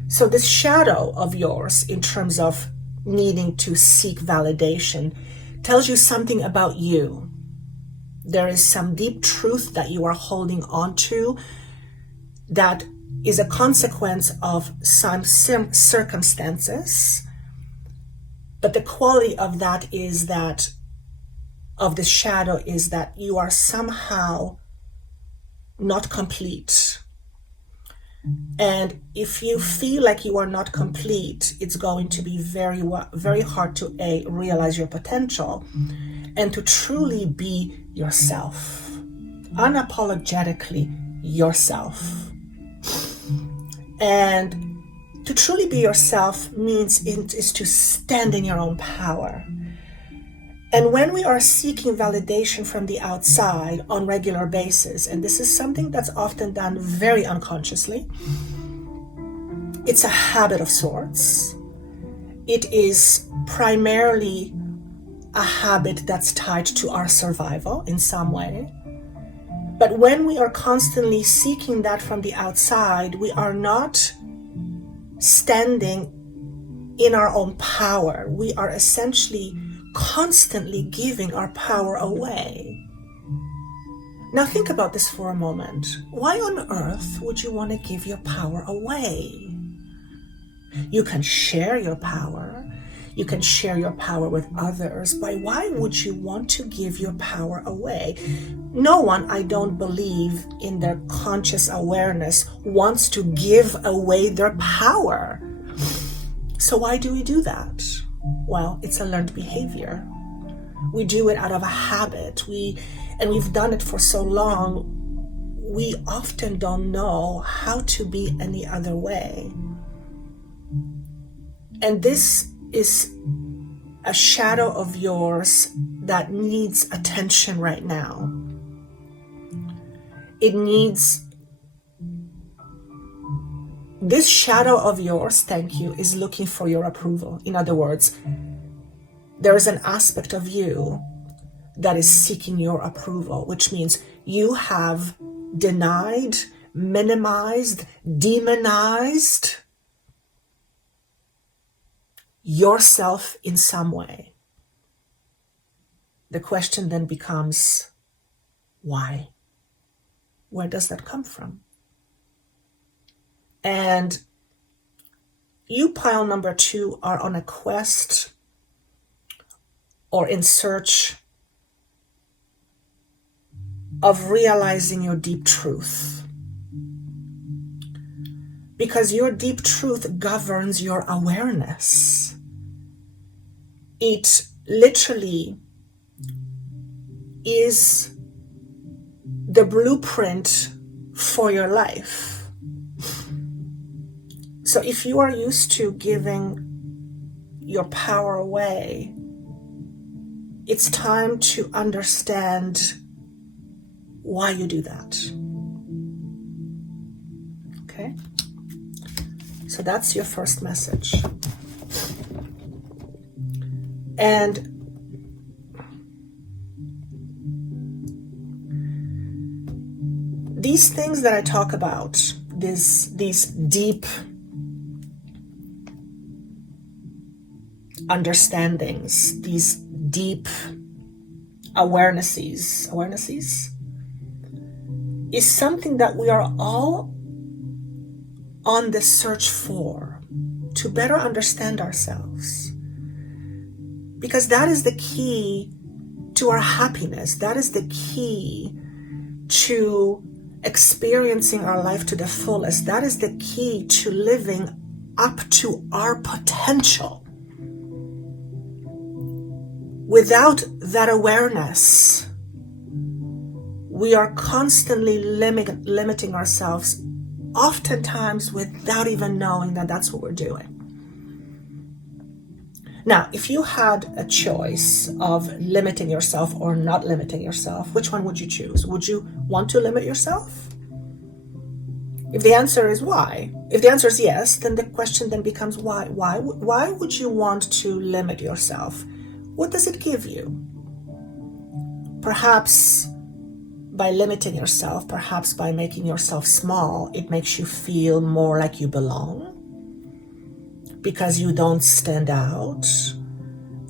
So this shadow of yours, in terms of needing to seek validation, tells you something about you. There is some deep truth that you are holding on to that is a consequence of some circumstances. But the quality of that is that, of this shadow, is that you are somehow not complete. And if you feel like you are not complete, it's going to be very hard to realize your potential and to truly be yourself, unapologetically yourself. And to truly be yourself means it is to stand in your own power. And when we are seeking validation from the outside on regular basis, and this is something that's often done very unconsciously, it's a habit of sorts. It is primarily a habit that's tied to our survival in some way. But when we are constantly seeking that from the outside, we are not standing in our own power. We are essentially constantly giving our power away. Now think about this for a moment. Why on earth would you want to give your power away? You can share your power. You can share your power with others, but why would you want to give your power away? No one, I don't believe, in their conscious awareness wants to give away their power. So why do we do that? Well, it's a learned behavior. We do it out of a habit. And we've done it for so long, we often don't know how to be any other way. And this is a shadow of yours that needs attention right now. This shadow of yours, thank you, is looking for your approval. In other words, there is an aspect of you that is seeking your approval, which means you have denied, minimized, demonized yourself in some way. The question then becomes, why? Where does that come from? And you, pile number 2, are on a quest or in search of realizing your deep truth. Because your deep truth governs your awareness. It literally is the blueprint for your life. So if you are used to giving your power away, it's time to understand why you do that. Okay? So that's your first message. And these things that I talk about, these deep understandings, these deep awarenesses, is something that we are all on the search for, to better understand ourselves. Because that is the key to our happiness. That is the key to experiencing our life to the fullest. That is the key to living up to our potential. Without that awareness, we are constantly limiting ourselves, oftentimes without even knowing that that's what we're doing. Now, if you had a choice of limiting yourself or not limiting yourself, which one would you choose? Would you want to limit yourself? If the answer is why, if the answer is yes, then the question then becomes why? Why would you want to limit yourself? What does it give you? Perhaps by limiting yourself, perhaps by making yourself small, it makes you feel more like you belong because you don't stand out.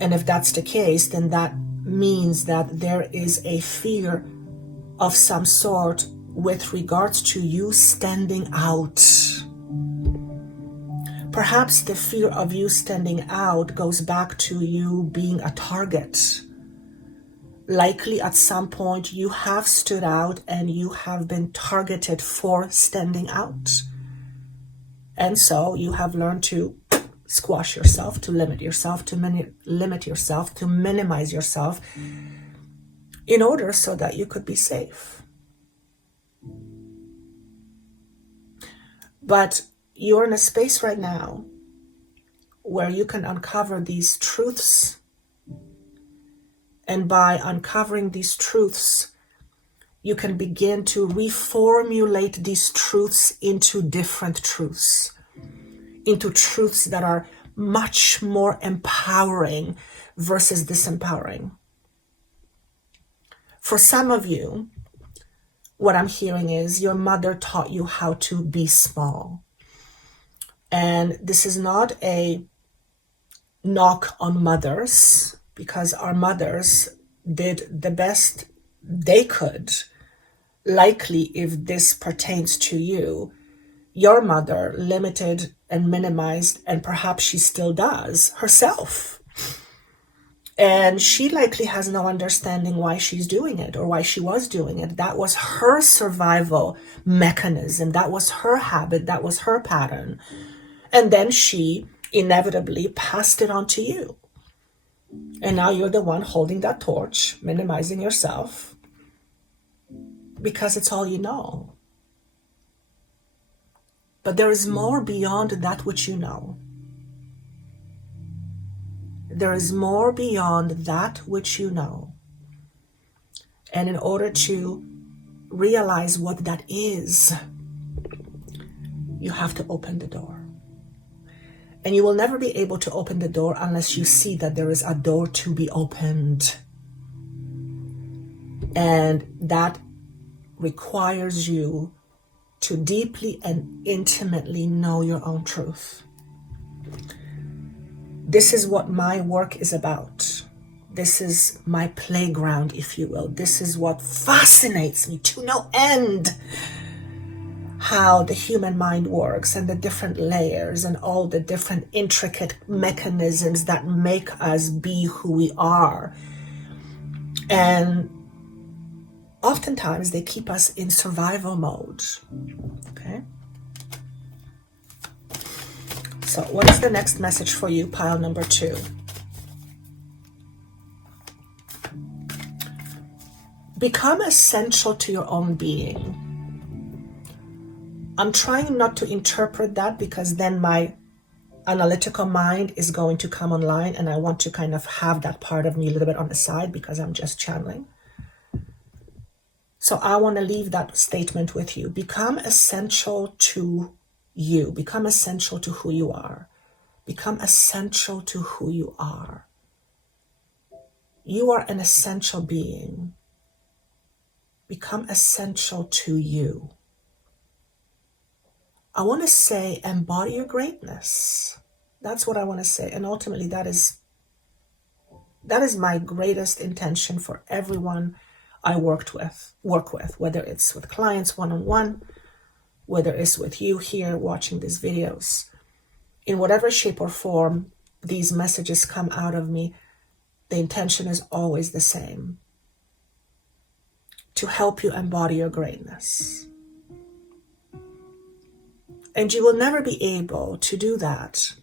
And if that's the case, then that means that there is a fear of some sort with regards to you standing out. Perhaps the fear of you standing out goes back to you being a target. Likely at some point you have stood out and you have been targeted for standing out. And so you have learned to squash yourself, to limit yourself, to minimize yourself in order so that you could be safe. But you're in a space right now where you can uncover these truths. And by uncovering these truths, you can begin to reformulate these truths into different truths, into truths that are much more empowering versus disempowering. For some of you, what I'm hearing is your mother taught you how to be small. And this is not a knock on mothers, because our mothers did the best they could. Likely, if this pertains to you, your mother limited and minimized, and perhaps she still does, herself. And she likely has no understanding why she's doing it or why she was doing it. That was her survival mechanism. That was her habit. That was her pattern. And then she inevitably passed it on to you. And now you're the one holding that torch, minimizing yourself, because it's all you know. But there is more beyond that which you know. There is more beyond that which you know. And in order to realize what that is, you have to open the door. And you will never be able to open the door unless you see that there is a door to be opened. And that requires you to deeply and intimately know your own truth. This is what my work is about. This is my playground, if you will. This is what fascinates me to no end. How the human mind works and the different layers and all the different intricate mechanisms that make us be who we are. And oftentimes they keep us in survival mode. Okay. So what is the next message for you, pile number 2? Become essential to your own being. I'm trying not to interpret that because then my analytical mind is going to come online and I want to kind of have that part of me a little bit on the side because I'm just channeling. So I want to leave that statement with you. Become essential to you. Become essential to who you are. Become essential to who you are. You are an essential being. Become essential to you. I want to say embody your greatness. That's what I want to say. And ultimately that is my greatest intention for everyone I work with, whether it's with clients one-on-one, whether it's with you here watching these videos. In whatever shape or form these messages come out of me, the intention is always the same. To help you embody your greatness. And you will never be able to do that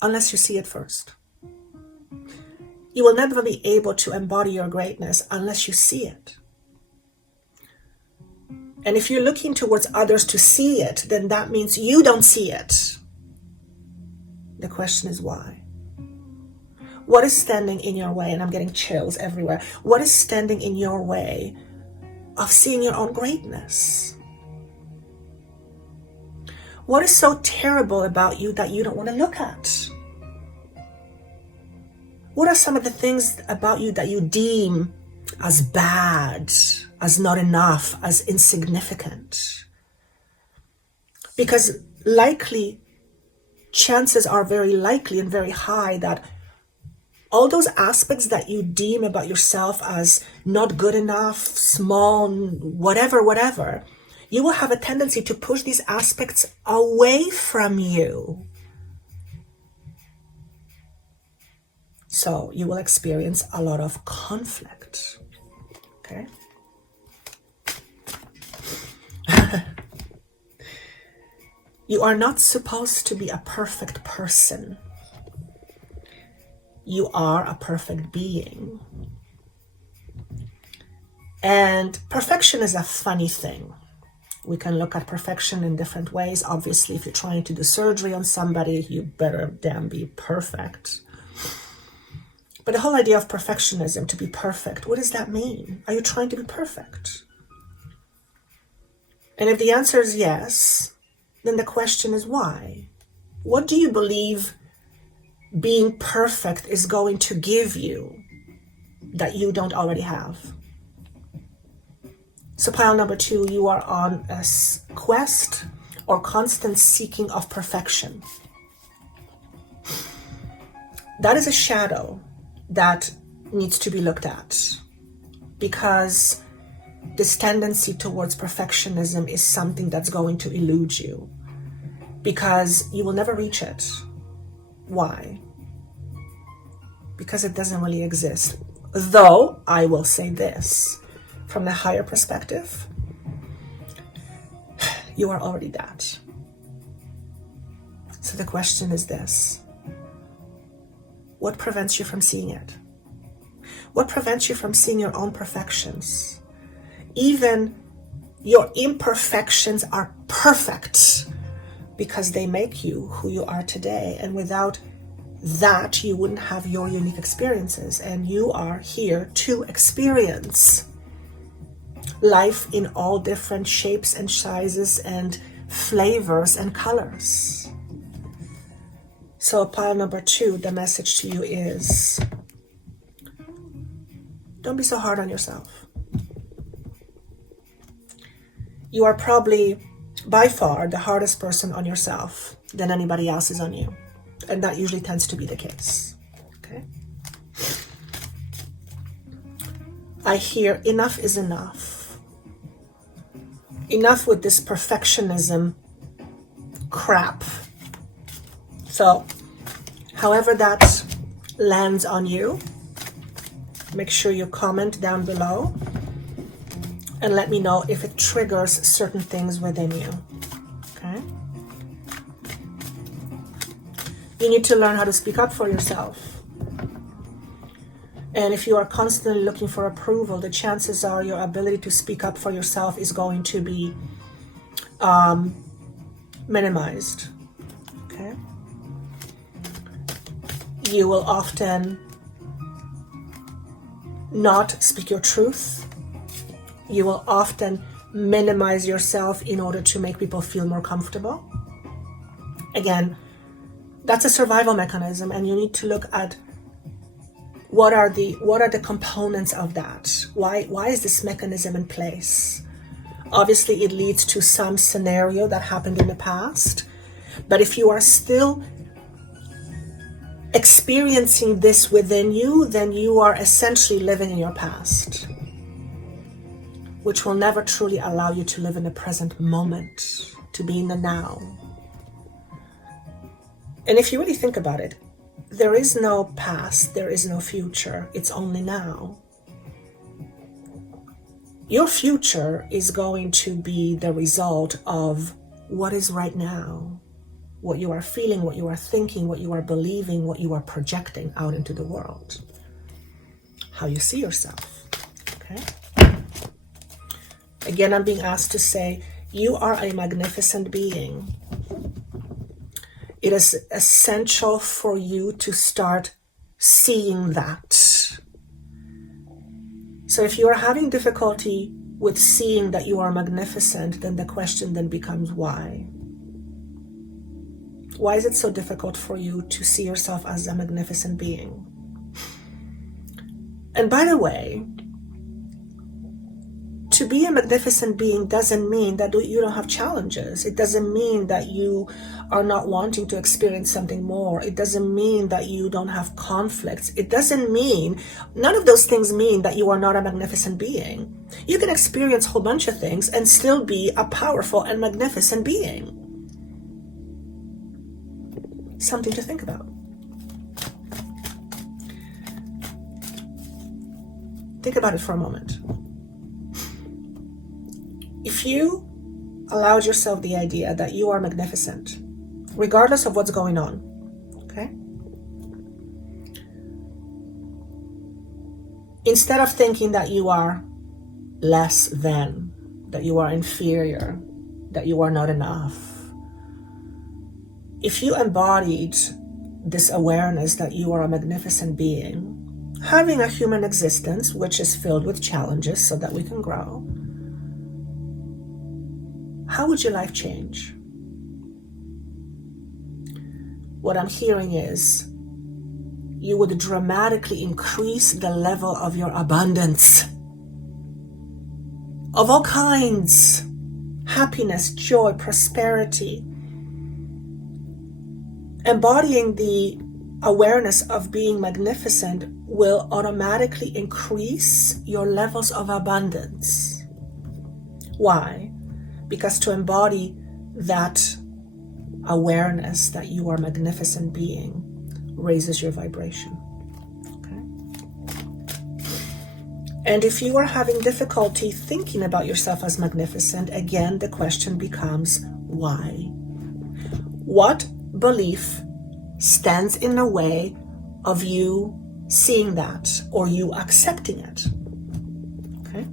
unless you see it first. You will never be able to embody your greatness unless you see it. And if you're looking towards others to see it, then that means you don't see it. The question is why? What is standing in your way? And I'm getting chills everywhere. What is standing in your way of seeing your own greatness? What is so terrible about you that you don't want to look at? What are some of the things about you that you deem as bad, as not enough, as insignificant? Because chances are very likely and very high that all those aspects that you deem about yourself as not good enough, small, whatever, you will have a tendency to push these aspects away from you. So you will experience a lot of conflict. Okay? You are not supposed to be a perfect person. You are a perfect being. And perfection is a funny thing. We can look at perfection in different ways. Obviously, if you're trying to do surgery on somebody, you better damn be perfect. But the whole idea of perfectionism, to be perfect, what does that mean? Are you trying to be perfect? And if the answer is yes, then the question is why? What do you believe being perfect is going to give you that you don't already have? So pile number 2, you are on a quest or constant seeking of perfection. That is a shadow that needs to be looked at, because this tendency towards perfectionism is something that's going to elude you, because you will never reach it. Why? Because it doesn't really exist. Though I will say this, from the higher perspective, you are already that. So the question is this: what prevents you from seeing it? What prevents you from seeing your own perfections? Even your imperfections are perfect because they make you who you are today. And without that, you wouldn't have your unique experiences. And you are here to experience life in all different shapes and sizes and flavors and colors. So pile number 2, the message to you is, don't be so hard on yourself. You are probably by far the hardest person on yourself than anybody else is on you. And that usually tends to be the case. Okay? I hear enough is enough. Enough with this perfectionism crap. So, however that lands on you, make sure you comment down below and let me know if it triggers certain things within you. Okay? You need to learn how to speak up for yourself. And if you are constantly looking for approval, the chances are your ability to speak up for yourself is going to be minimized. Okay? You will often not speak your truth. You will often minimize yourself in order to make people feel more comfortable. Again, that's a survival mechanism, and you need to look at what are the components of that? Why is this mechanism in place? Obviously, it leads to some scenario that happened in the past. But if you are still experiencing this within you, then you are essentially living in your past, which will never truly allow you to live in the present moment, to be in the now. And if you really think about it, there is no past, there is no future, it's only now. Your future is going to be the result of what is right now, what you are feeling, what you are thinking, what you are believing, what you are projecting out into the world, how you see yourself. Okay? Again, I'm being asked to say, you are a magnificent being. It is essential for you to start seeing that. So if you are having difficulty with seeing that you are magnificent, then the question then becomes why? Why is it so difficult for you to see yourself as a magnificent being? And by the way, to be a magnificent being doesn't mean that you don't have challenges. It doesn't mean that you are not wanting to experience something more. It doesn't mean that you don't have conflicts. It doesn't mean, none of those things mean that you are not a magnificent being. You can experience a whole bunch of things and still be a powerful and magnificent being. Something to think about. Think about it for a moment. If you allowed yourself the idea that you are magnificent, regardless of what's going on, okay? Instead of thinking that you are less than, that you are inferior, that you are not enough, if you embodied this awareness that you are a magnificent being, having a human existence which is filled with challenges so that we can grow, how would your life change? What I'm hearing is you would dramatically increase the level of your abundance of all kinds, happiness, joy, prosperity. Embodying the awareness of being magnificent will automatically increase your levels of abundance. Why? Because to embody that awareness that you are a magnificent being raises your vibration. Okay? And if you are having difficulty thinking about yourself as magnificent, again, the question becomes, why? What belief stands in the way of you seeing that or you accepting it? Okay?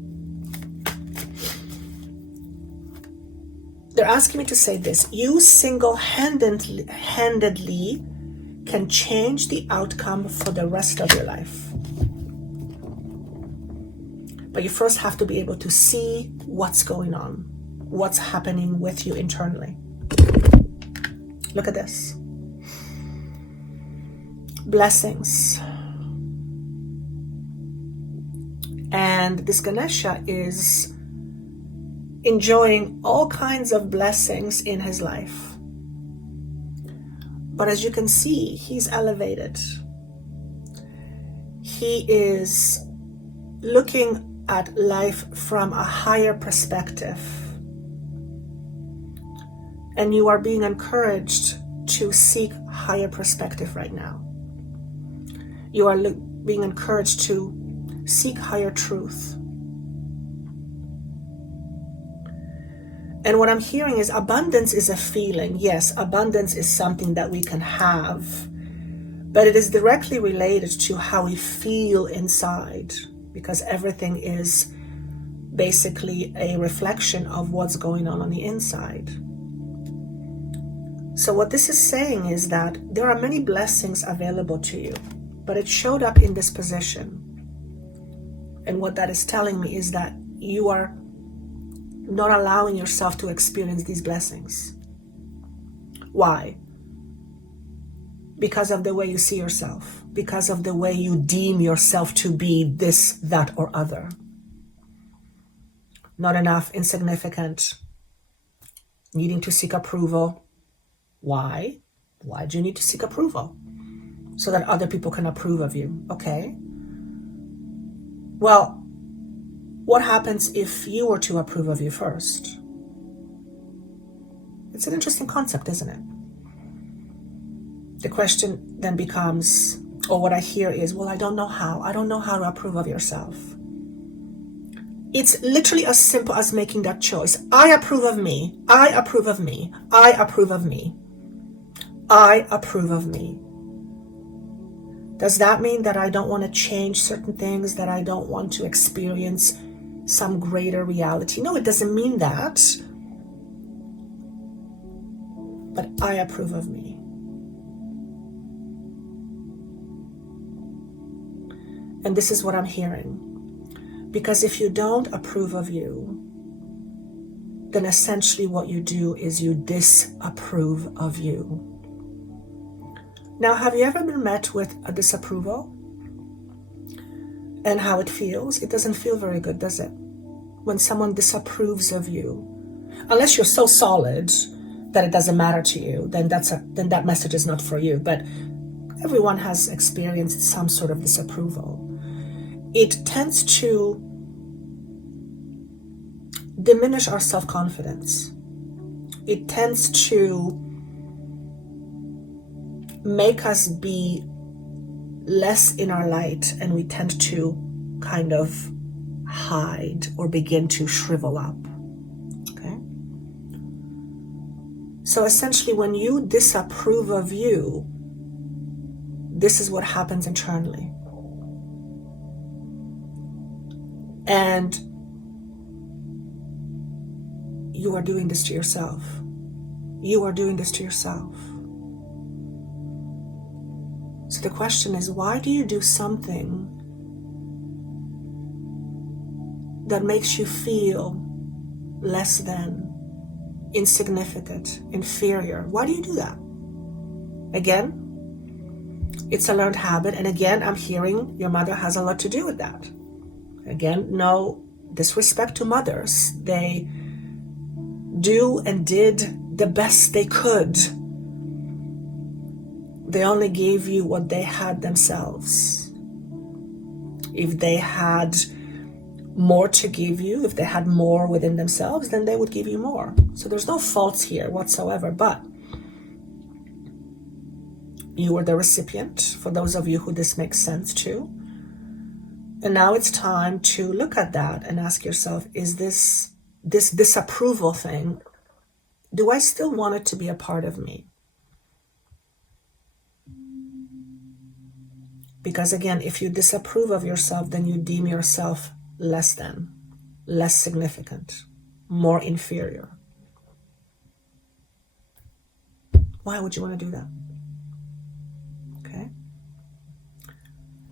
They're asking me to say this. You single-handedly can change the outcome for the rest of your life. But you first have to be able to see what's going on, what's happening with you internally. Look at this. Blessings. And this Ganesha is enjoying all kinds of blessings in his life. But as you can see, he's elevated. He is looking at life from a higher perspective. And you are being encouraged to seek higher perspective right now. You are being encouraged to seek higher truth. And what I'm hearing is abundance is a feeling. Yes, abundance is something that we can have, but it is directly related to how we feel inside, because everything is basically a reflection of what's going on the inside. So what this is saying is that there are many blessings available to you, but it showed up in this position. And what that is telling me is that you are not allowing yourself to experience these blessings. Why? Because of the way you see yourself, because of the way you deem yourself to be this, that, or other. Not enough, insignificant, needing to seek approval. Why? Why do you need to seek approval? So that other people can approve of you, okay? Well, what happens if you were to approve of you first? It's an interesting concept, isn't it? The question then becomes, or what I hear is, well, I don't know how. I don't know how to approve of yourself. It's literally as simple as making that choice. I approve of me. I approve of me. I approve of me. I approve of me. Does that mean that I don't want to change certain things, that I don't want to experience some greater reality? No, it doesn't mean that. But I approve of me. And this is what I'm hearing. Because if you don't approve of you, then essentially what you do is you disapprove of you. Now, have you ever been met with a disapproval? And how it feels? It doesn't feel very good, does it? When someone disapproves of you, unless you're so solid that it doesn't matter to you, then that message is not for you. But everyone has experienced some sort of disapproval. It tends to diminish our self-confidence. It tends to make us be less in our light, and we tend to kind of hide or begin to shrivel up. Okay? So essentially, when you disapprove of you, this is what happens internally. And you are doing this to yourself. You are doing this to yourself. So the question is, why do you do something that makes you feel less than, insignificant, inferior? Why do you do that? Again, it's a learned habit. And again, I'm hearing your mother has a lot to do with that. Again, no disrespect to mothers. They do and did the best they could. They only gave you what they had themselves. If they had more to give you, if they had more within themselves, then they would give you more. So there's no faults here whatsoever, but you were the recipient, for those of you who this makes sense to. And now it's time to look at that and ask yourself, is this disapproval thing, do I still want it to be a part of me? Because again, if you disapprove of yourself, then you deem yourself less than, less significant, more inferior. Why would you want to do that? Okay.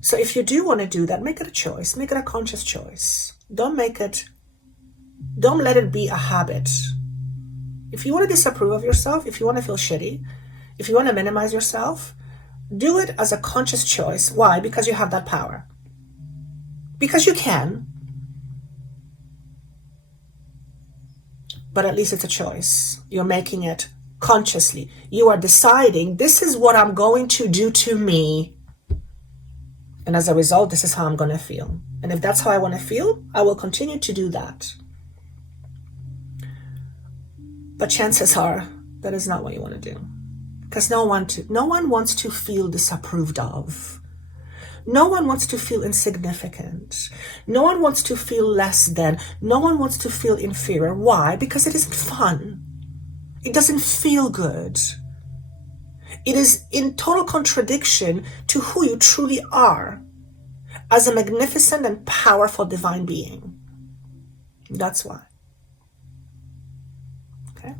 So if you do want to do that, make it a choice. Make it a conscious choice. Don't let it be a habit. If you want to disapprove of yourself, if you want to feel shitty, if you want to minimize yourself, do it as a conscious choice. Why? Because you have that power. Because you can. But at least it's a choice. You're making it consciously. You are deciding, this is what I'm going to do to me. And as a result, this is how I'm going to feel. And if that's how I want to feel, I will continue to do that. But chances are that is not what you want to do. Because no one wants to feel disapproved of. No one wants to feel insignificant. No one wants to feel less than. No one wants to feel inferior. Why? Because it isn't fun. It doesn't feel good. It is in total contradiction to who you truly are as a magnificent and powerful divine being. That's why. Okay?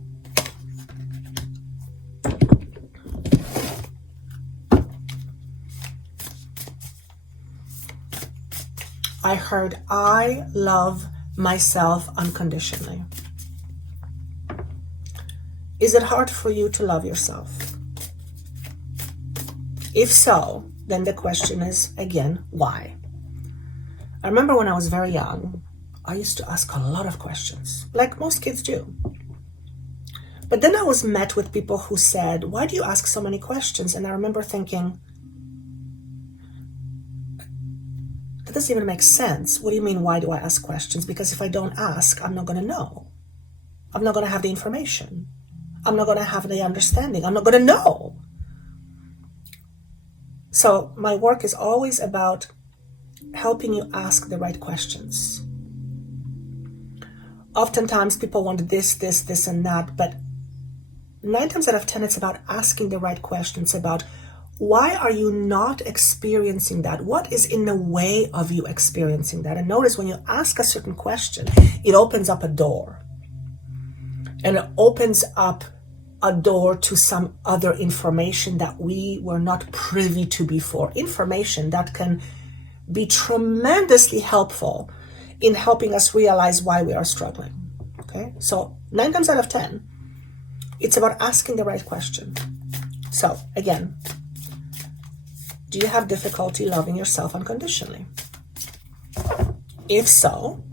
I heard, I love myself unconditionally. Is it hard for you to love yourself? If so, then the question is, again, why? I remember when I was very young, I used to ask a lot of questions, like most kids do. But then I was met with people who said, why do you ask so many questions? And I remember thinking, that doesn't even make sense. What do you mean, why do I ask questions? Because if I don't ask, I'm not going to know. I'm not going to have the information. I'm not going to have the understanding. I'm not going to know. So my work is always about helping you ask the right questions. Oftentimes people want this, and that, but 9 times out of 10, it's about asking the right questions about why are you not experiencing that? What is in the way of you experiencing that? And notice when you ask a certain question, it opens up a door. And it opens up a door to some other information that we were not privy to before. Information that can be tremendously helpful in helping us realize why we are struggling. Okay? So 9 times out of 10, it's about asking the right question. So again, do you have difficulty loving yourself unconditionally? If so,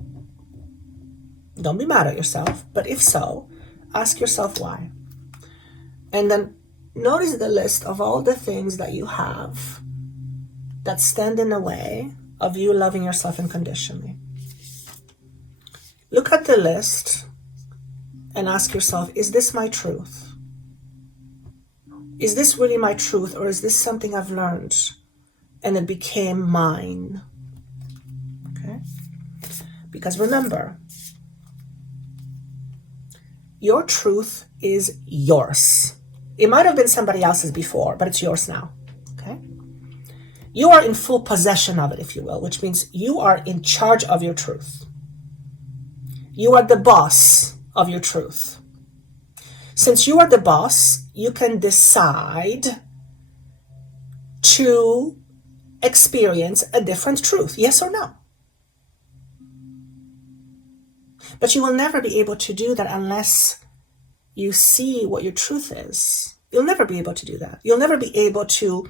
don't be mad at yourself, but if so, ask yourself why. And then notice the list of all the things that you have that stand in the way of you loving yourself unconditionally. Look at the list and ask yourself, is this my truth? Is this really my truth, or is this something I've learned and it became mine? Okay? Because remember, your truth is yours. It might have been somebody else's before, but it's yours now. Okay? You are in full possession of it, if you will, which means you are in charge of your truth. You are the boss of your truth. Since you are the boss, you can decide to experience a different truth, yes or no. But you will never be able to do that unless you see what your truth is. You'll never be able to do that. You'll never be able to,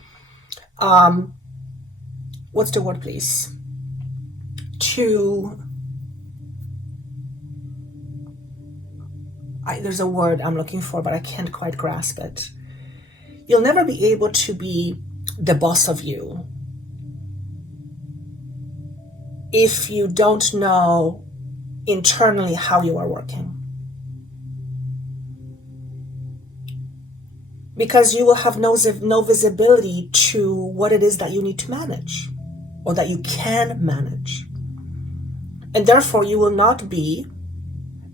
what's the word, please? There's a word I'm looking for, but I can't quite grasp it. You'll never be able to be the boss of you if you don't know internally how you are working. Because you will have no visibility to what it is that you need to manage or that you can manage. And therefore, you will not be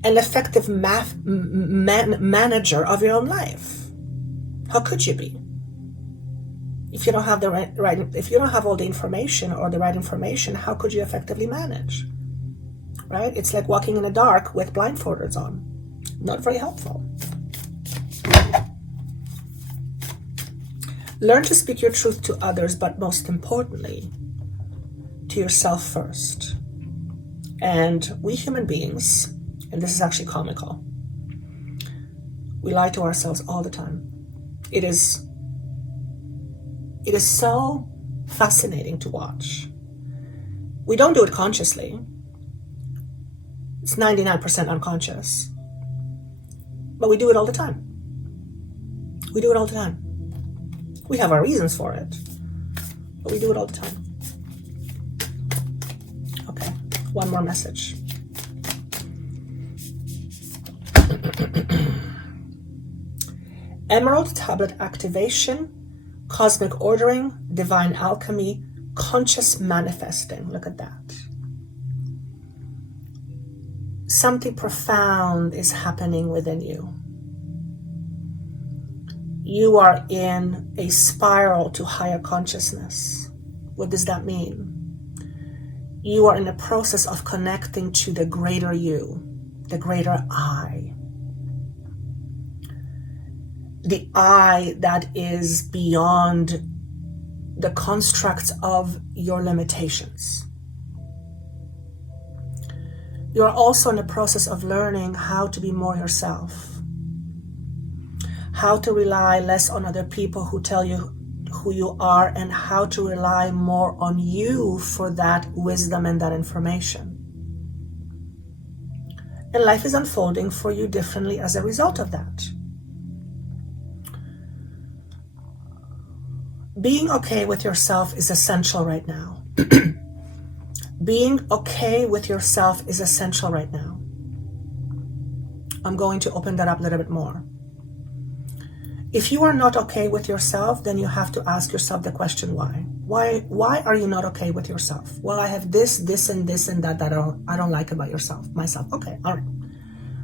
an effective manager of your own life. How could you be? If you don't have the right, if you don't have all the information or the right information, how could you effectively manage? Right? It's like walking in the dark with blindfolders on. Not very helpful. Learn to speak your truth to others, but most importantly, to yourself first. And we human beings, and this is actually comical, we lie to ourselves all the time. It is so fascinating to watch. We don't do it consciously. It's 99% unconscious. But we do it all the time. We do it all the time. We have our reasons for it, but we do it all the time. One more message. Emerald tablet activation, cosmic ordering, divine alchemy, conscious manifesting. Look at that. Something profound is happening within you. You are in a spiral to higher consciousness. What does that mean? You are in the process of connecting to the greater you, the greater I. The I that is beyond the constructs of your limitations. You're also in the process of learning how to be more yourself. How to rely less on other people who tell you who you are, and how to rely more on you for that wisdom and that information. And life is unfolding for you differently as a result of that. Being okay with yourself is essential right now. Being okay with yourself is essential right now. I'm going to open that up a little bit more. If you are not okay with yourself, then you have to ask yourself the question, why? Why are you not okay with yourself? Well, I have this, and that I don't like about myself. Okay, all right.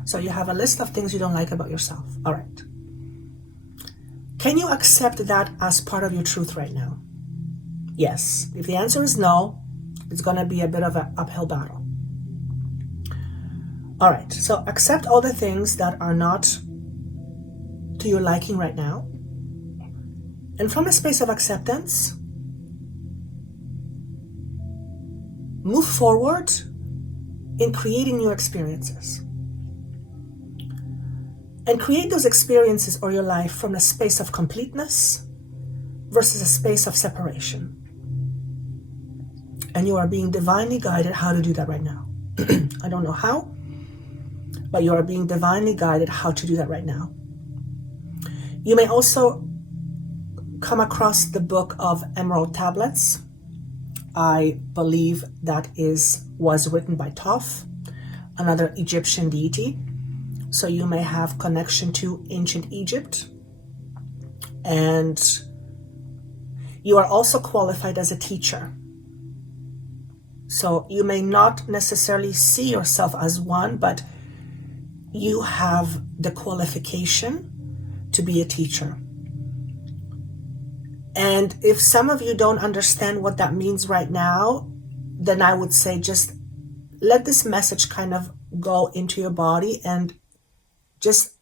So you have a list of things you don't like about yourself. All right. Can you accept that as part of your truth right now? Yes. If the answer is no, it's going to be a bit of an uphill battle. All right. So accept all the things that are not to your liking right now. And from a space of acceptance, move forward in creating new experiences. And create those experiences or your life from a space of completeness versus a space of separation. And you are being divinely guided how to do that right now. I don't know how, but you are being divinely guided how to do that right now. You may also come across the book of Emerald Tablets. I believe that was written by Thoth, another Egyptian deity. So you may have connection to ancient Egypt. And you are also qualified as a teacher. So you may not necessarily see yourself as one, but you have the qualification to be a teacher. And if some of you don't understand what that means right now, then I would say just let this message kind of go into your body and just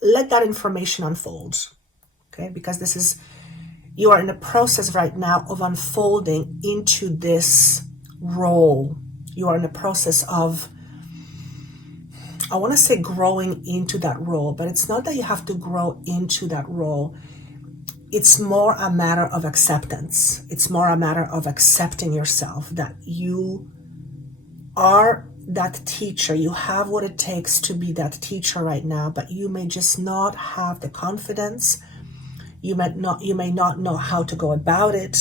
let that information unfold. Okay? Because you are in a process right now of unfolding into this role. You are in a process of, I want to say, growing into that role, but it's not that you have to grow into that role. It's more a matter of acceptance. It's more a matter of accepting yourself, that you are that teacher. You have what it takes to be that teacher right now, but you may just not have the confidence. You may not know how to go about it.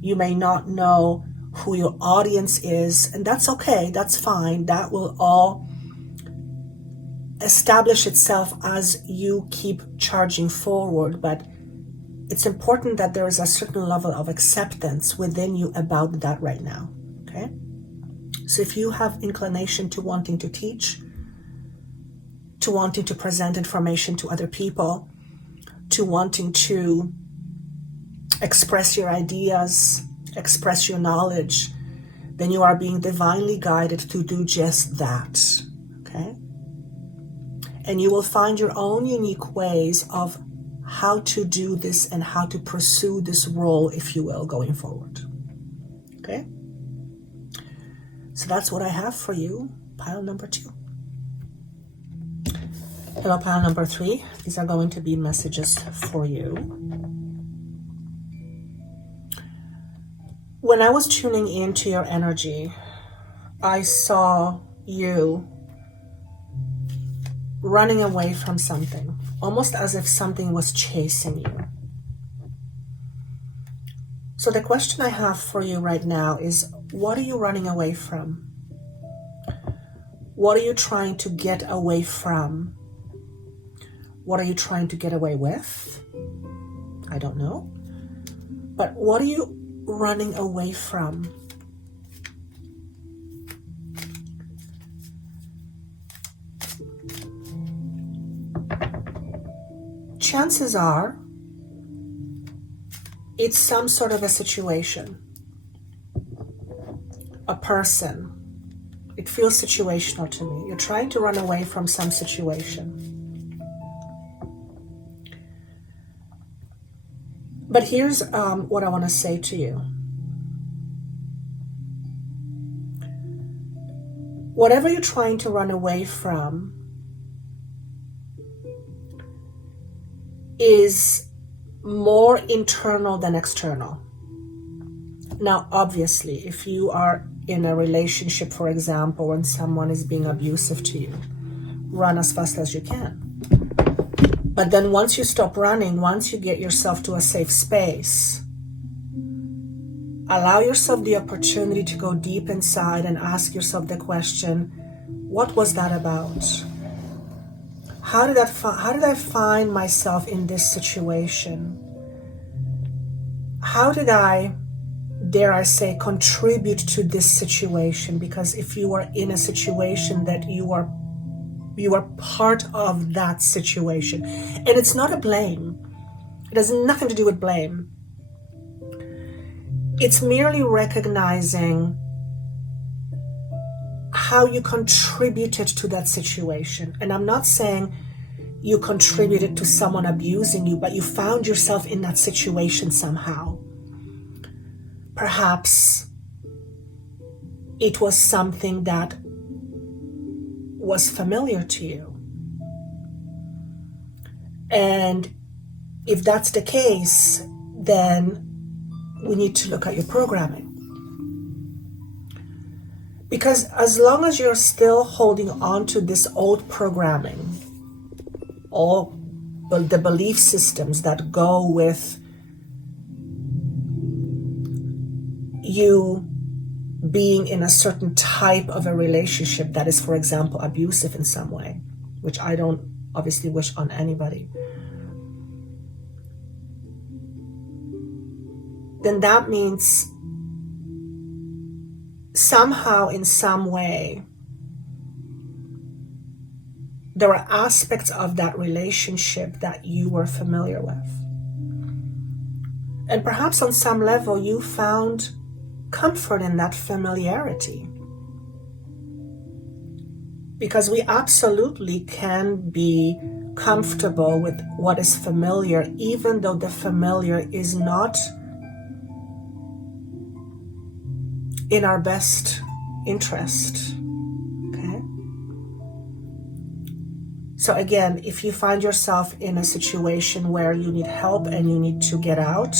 You may not know who your audience is, and that's okay. That's fine. That will all establish itself as you keep charging forward, but it's important that there is a certain level of acceptance within you about that right now. Okay? So if you have inclination to wanting to teach, to wanting to present information to other people, to wanting to express your ideas, express your knowledge, then you are being divinely guided to do just that. Okay? And you will find your own unique ways of how to do this and how to pursue this role, if you will, going forward. Okay? So that's what I have for you, pile number 2. Hello, pile number 3. These are going to be messages for you. When I was tuning into your energy, I saw you running away from something, almost as if something was chasing you. So the question I have for you right now is, what are you running away from? What are you trying to get away from? What are you trying to get away with? I don't know. But what are you running away from? Chances are it's some sort of a situation, a person. It feels situational to me. You're trying to run away from some situation. But here's what I want to say to you. Whatever you're trying to run away from is more internal than external. Now, obviously, if you are in a relationship, for example, when someone is being abusive to you, run as fast as you can. But then once you stop running, once you get yourself to a safe space, allow yourself the opportunity to go deep inside and ask yourself the question, what was that about? How did I find myself in this situation? How did I, dare I say, contribute to this situation? Because if you are in a situation that you are part of that situation, and it's not a blame. It has nothing to do with blame. It's merely recognizing how you contributed to that situation. And I'm not saying you contributed to someone abusing you, but you found yourself in that situation somehow. Perhaps it was something that was familiar to you. And if that's the case, then we need to look at your programming. Because as long as you're still holding on to this old programming, all the belief systems that go with you being in a certain type of a relationship that is, for example, abusive in some way, which I don't obviously wish on anybody, then that means somehow, in some way, there are aspects of that relationship that you were familiar with. And perhaps on some level you found comfort in that familiarity. Because we absolutely can be comfortable with what is familiar, even though the familiar is not in our best interest. Okay? So again, if you find yourself in a situation where you need help and you need to get out,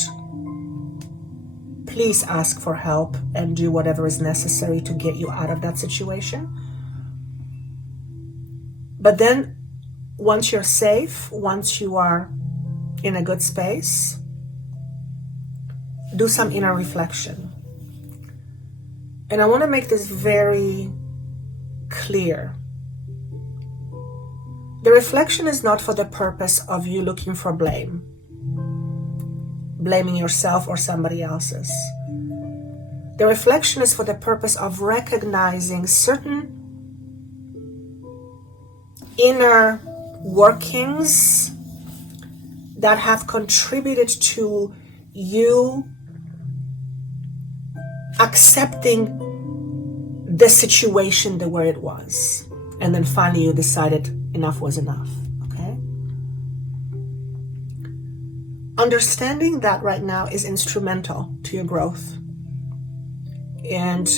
please ask for help and do whatever is necessary to get you out of that situation. But then once you're safe, once you are in a good space, do some inner reflection. And I want to make this very clear. The reflection is not for the purpose of you looking for blame, blaming yourself or somebody else's. The reflection is for the purpose of recognizing certain inner workings that have contributed to you accepting the situation the way it was. And then finally you decided enough was enough. Okay? Understanding that right now is instrumental to your growth. And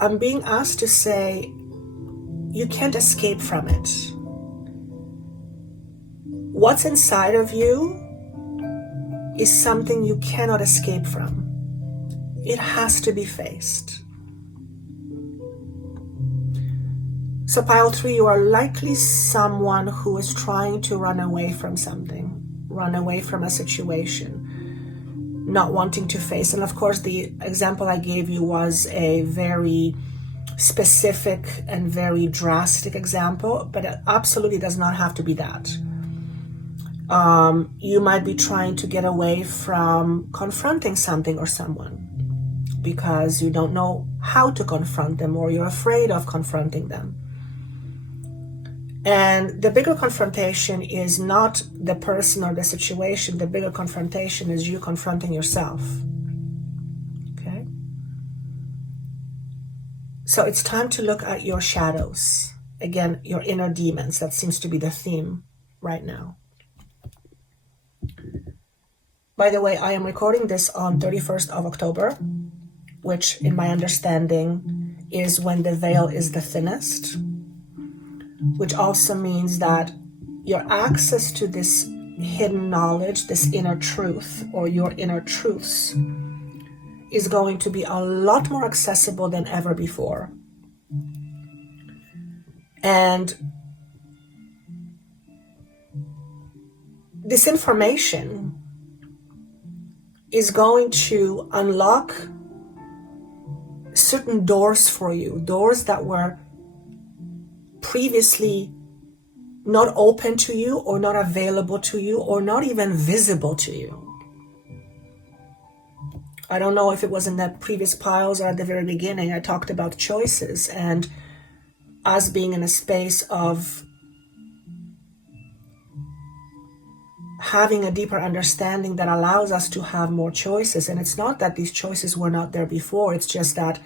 I'm being asked to say, you can't escape from it. What's inside of you is something you cannot escape from. It has to be faced. So pile 3, you are likely someone who is trying to run away from something, run away from a situation, not wanting to face. And of course, the example I gave you was a very specific and very drastic example, but it absolutely does not have to be that. You might be trying to get away from confronting something or someone because you don't know how to confront them, or you're afraid of confronting them. And the bigger confrontation is not the person or the situation. The bigger confrontation is you confronting yourself. Okay? So it's time to look at your shadows. Again, your inner demons. That seems to be the theme right now. By the way, I am recording this on 31st of October, which in my understanding is when the veil is the thinnest, which also means that your access to this hidden knowledge, this inner truth, or your inner truths, is going to be a lot more accessible than ever before. And this information is going to unlock certain doors for you, doors that were previously not open to you, or not available to you, or not even visible to you. I don't know if it was in the previous piles or at the very beginning. I talked about choices and us being in a space of having a deeper understanding that allows us to have more choices. And it's not that these choices were not there before. It's just that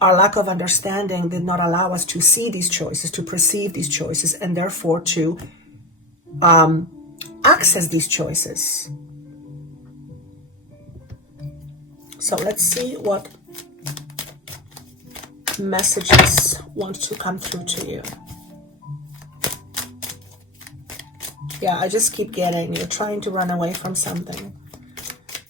our lack of understanding did not allow us to see these choices, to perceive these choices, and therefore to access these choices. So let's see what messages want to come through to you. Yeah, I just keep getting, you're trying to run away from something.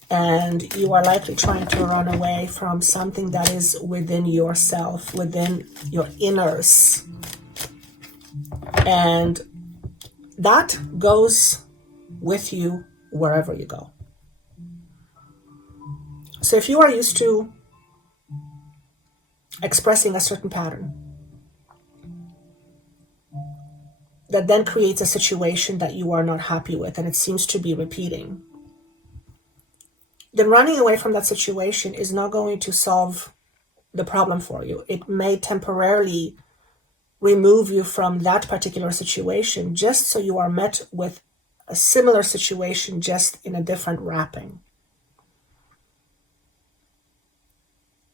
And you are likely trying to run away from something that is within yourself, within your inners. And that goes with you wherever you go. So if you are used to expressing a certain pattern, that then creates a situation that you are not happy with, and it seems to be repeating, then running away from that situation is not going to solve the problem for you. It may temporarily remove you from that particular situation, just so you are met with a similar situation, just in a different wrapping.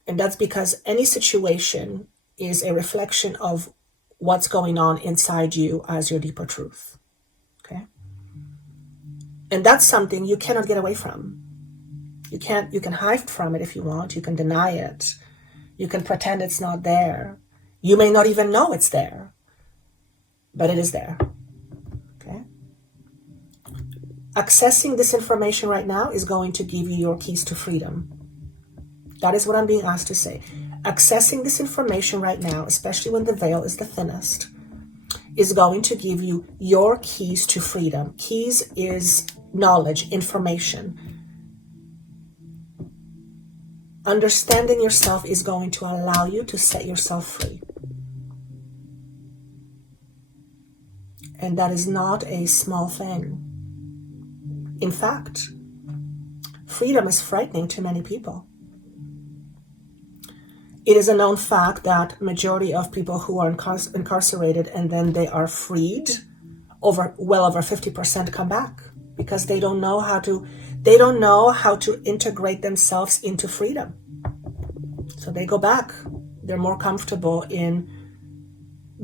And that's because any situation is a reflection of what's going on inside you as your deeper truth. Okay? And that's something you cannot get away from. You can hide from it if you want. You can deny it. You can pretend it's not there. You may not even know it's there, but it is there. Okay? Accessing this information right now is going to give you your keys to freedom. That is what I'm being asked to say. Accessing this information right now, especially when the veil is the thinnest, is going to give you your keys to freedom. Keys is knowledge, information. Understanding yourself is going to allow you to set yourself free. And that is not a small thing. In fact, freedom is frightening to many people. It is a known fact that majority of people who are incarcerated and then they are freed, well over 50% come back because they don't know how to integrate themselves into freedom. So they go back. They're more comfortable in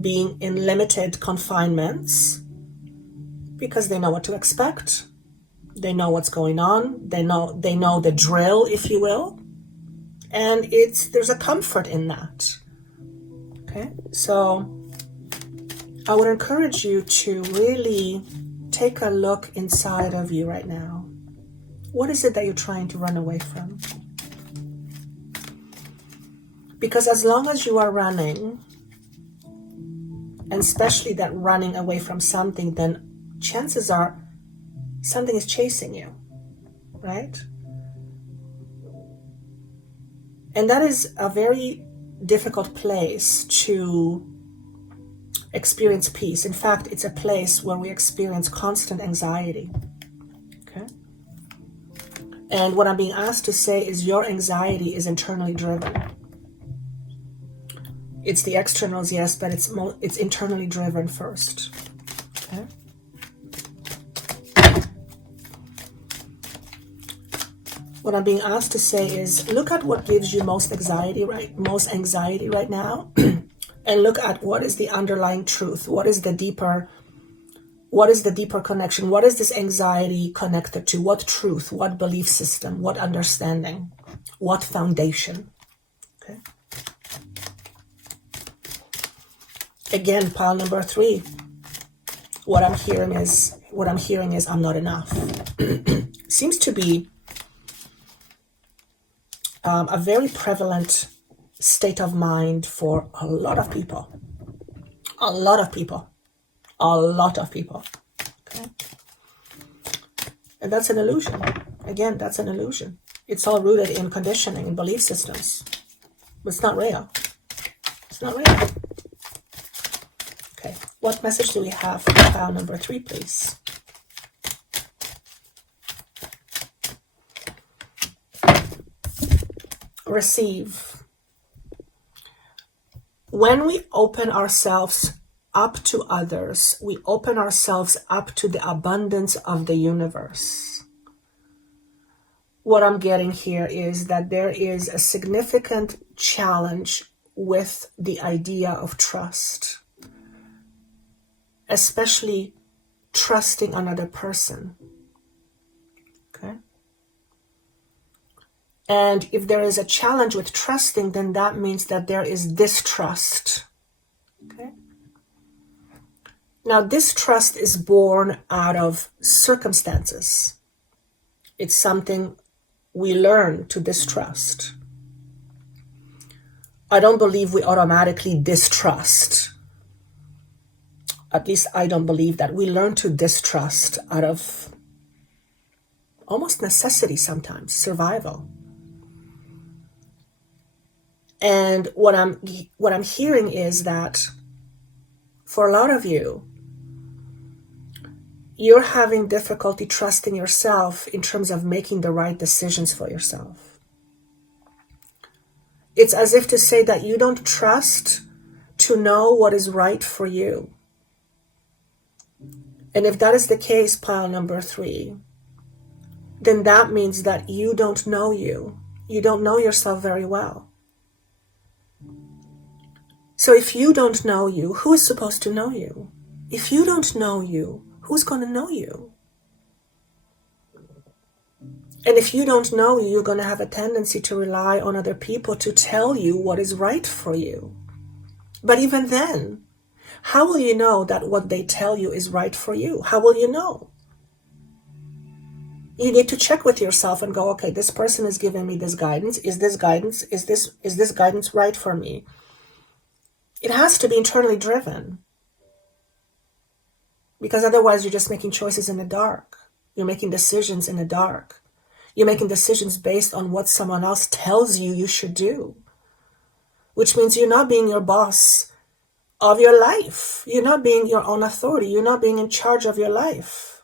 being in limited confinements because they know what to expect. They know what's going on. They know the drill, if you will. And there's a comfort in that. Okay? So I would encourage you to really take a look inside of you right now. What is it that you're trying to run away from? Because as long as you are running, and especially that running away from something, then chances are something is chasing you, right? And that is a very difficult place to experience peace. In fact, it's a place where we experience constant anxiety. Okay? And what I'm being asked to say is your anxiety is internally driven. It's the externals, yes, but it's internally driven first. Okay? What I'm being asked to say is, look at what gives you most anxiety right now, and look at what is the underlying truth. What is the deeper connection? What is this anxiety connected to? What truth? What belief system? What understanding? What foundation? Okay. Again, pile number 3. What I'm hearing is I'm not enough. Seems to be a very prevalent state of mind for a lot of people. Okay? And that's an illusion. Again, that's an illusion. It's all rooted in conditioning and belief systems. But it's not real. It's not real. Okay, what message do we have for pile number 3, please? Receive. When we open ourselves up to others, we open ourselves up to the abundance of the universe. What I'm getting here is that there is a significant challenge with the idea of trust, especially trusting another person. Okay? And if there is a challenge with trusting, then that means that there is distrust. Okay? Now, distrust is born out of circumstances. It's something we learn to distrust. I don't believe we automatically distrust. At least I don't believe that. We learn to distrust out of almost necessity sometimes, survival. And what I'm hearing is that for a lot of you, you're having difficulty trusting yourself in terms of making the right decisions for yourself. It's as if to say that you don't trust to know what is right for you. And if that is the case, pile number 3, then that means that you don't know you. You don't know yourself very well. So if you don't know you, who is supposed to know you? If you don't know you, who's going to know you? And if you don't know you, you're going to have a tendency to rely on other people to tell you what is right for you. But even then, how will you know that what they tell you is right for you? How will you know? You need to check with yourself and go, okay, this person is giving me this guidance. Is this guidance right for me? It has to be internally driven. Because otherwise you're just making choices in the dark. You're making decisions in the dark. You're making decisions based on what someone else tells you you should do. Which means you're not being your boss of your life. You're not being your own authority. You're not being in charge of your life.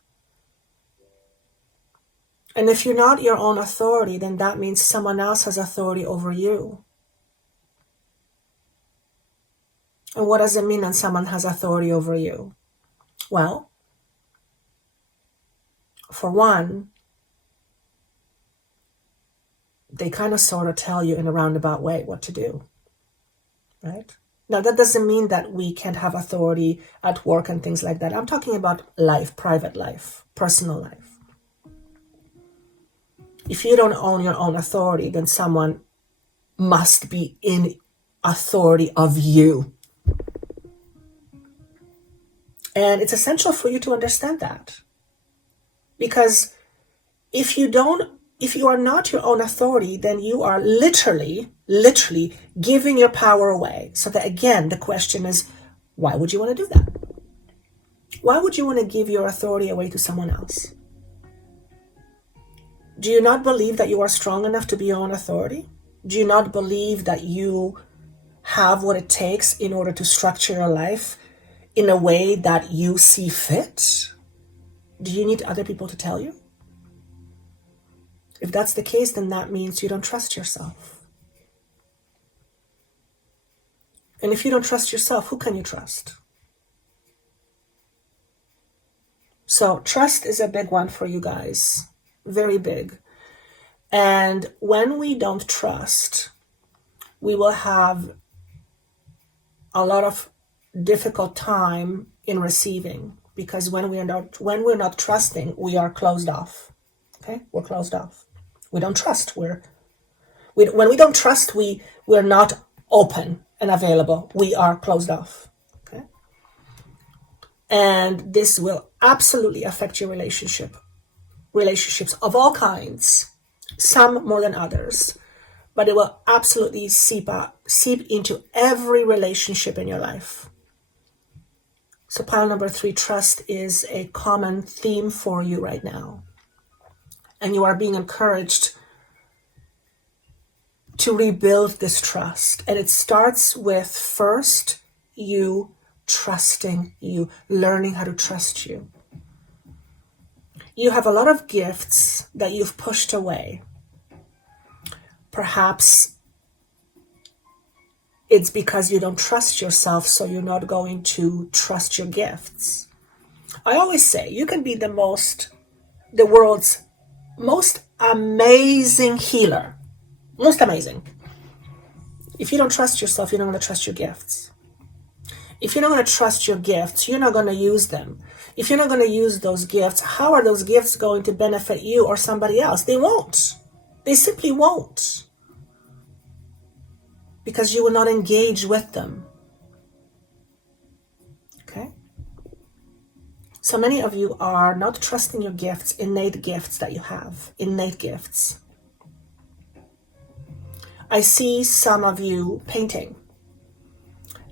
And if you're not your own authority, then that means someone else has authority over you. And what does it mean when someone has authority over you? Well, for one, they kind of sort of tell you in a roundabout way what to do, right? Now, that doesn't mean that we can't have authority at work and things like that. I'm talking about life, private life, personal life. If you don't own your own authority, then someone must be in authority of you. And it's essential for you to understand that. Because if you are not your own authority, then you are literally giving your power away. So that again, the question is, why would you want to do that? Why would you want to give your authority away to someone else? Do you not believe that you are strong enough to be your own authority? Do you not believe that you have what it takes in order to structure your life in a way that you see fit? Do you need other people to tell you? If that's the case, then that means you don't trust yourself. And if you don't trust yourself, who can you trust? So trust is a big one for you guys. Very big. And when we don't trust, we will have a lot of difficult time in receiving, because when we're not trusting, we are closed off. Okay, we're closed off. We don't trust. When we don't trust, we're not open and available. We are closed off. Okay, and this will absolutely affect your relationships of all kinds. Some more than others, but it will absolutely seep into every relationship in your life. So pile number 3, trust is a common theme for you right now. And you are being encouraged to rebuild this trust. And it starts with first you trusting you, learning how to trust you. You have a lot of gifts that you've pushed away. Perhaps it's because you don't trust yourself, so you're not going to trust your gifts. I always say you can be the world's most amazing healer. Most amazing. If you don't trust yourself, you're not going to trust your gifts. If you're not going to trust your gifts, you're not going to use them. If you're not going to use those gifts, how are those gifts going to benefit you or somebody else? They won't. They simply won't. Because you will not engage with them. Okay? So many of you are not trusting your gifts, innate gifts that you have. Innate gifts. I see some of you painting.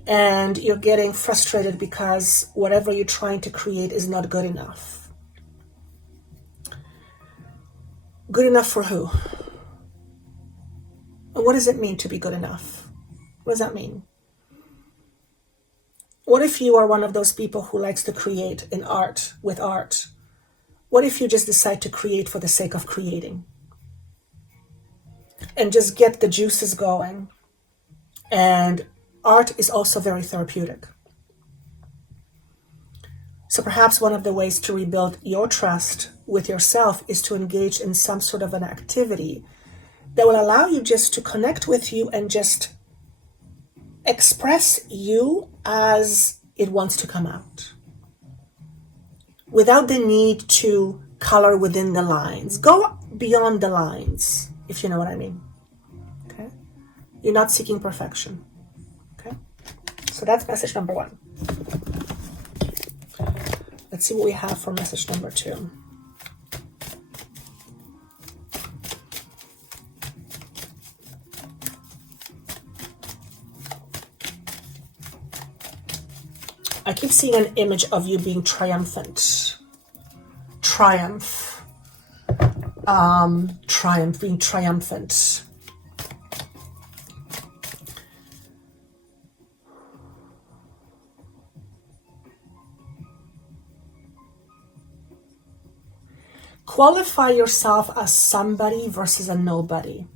And you're getting frustrated because whatever you're trying to create is not good enough. Good enough for who? And what does it mean to be good enough? What does that mean? What if you are one of those people who likes to create with art? What if you just decide to create for the sake of creating? And just get the juices going. And art is also very therapeutic. So perhaps one of the ways to rebuild your trust with yourself is to engage in some sort of an activity that will allow you just to connect with you and just express you as it wants to come out. Without the need to color within the lines. Go beyond the lines, if you know what I mean. Okay? You're not seeking perfection. Okay? So that's message number 1. Let's see what we have for message number 2. I keep seeing an image of you being triumphant. Being triumphant. Qualify yourself as somebody versus a nobody.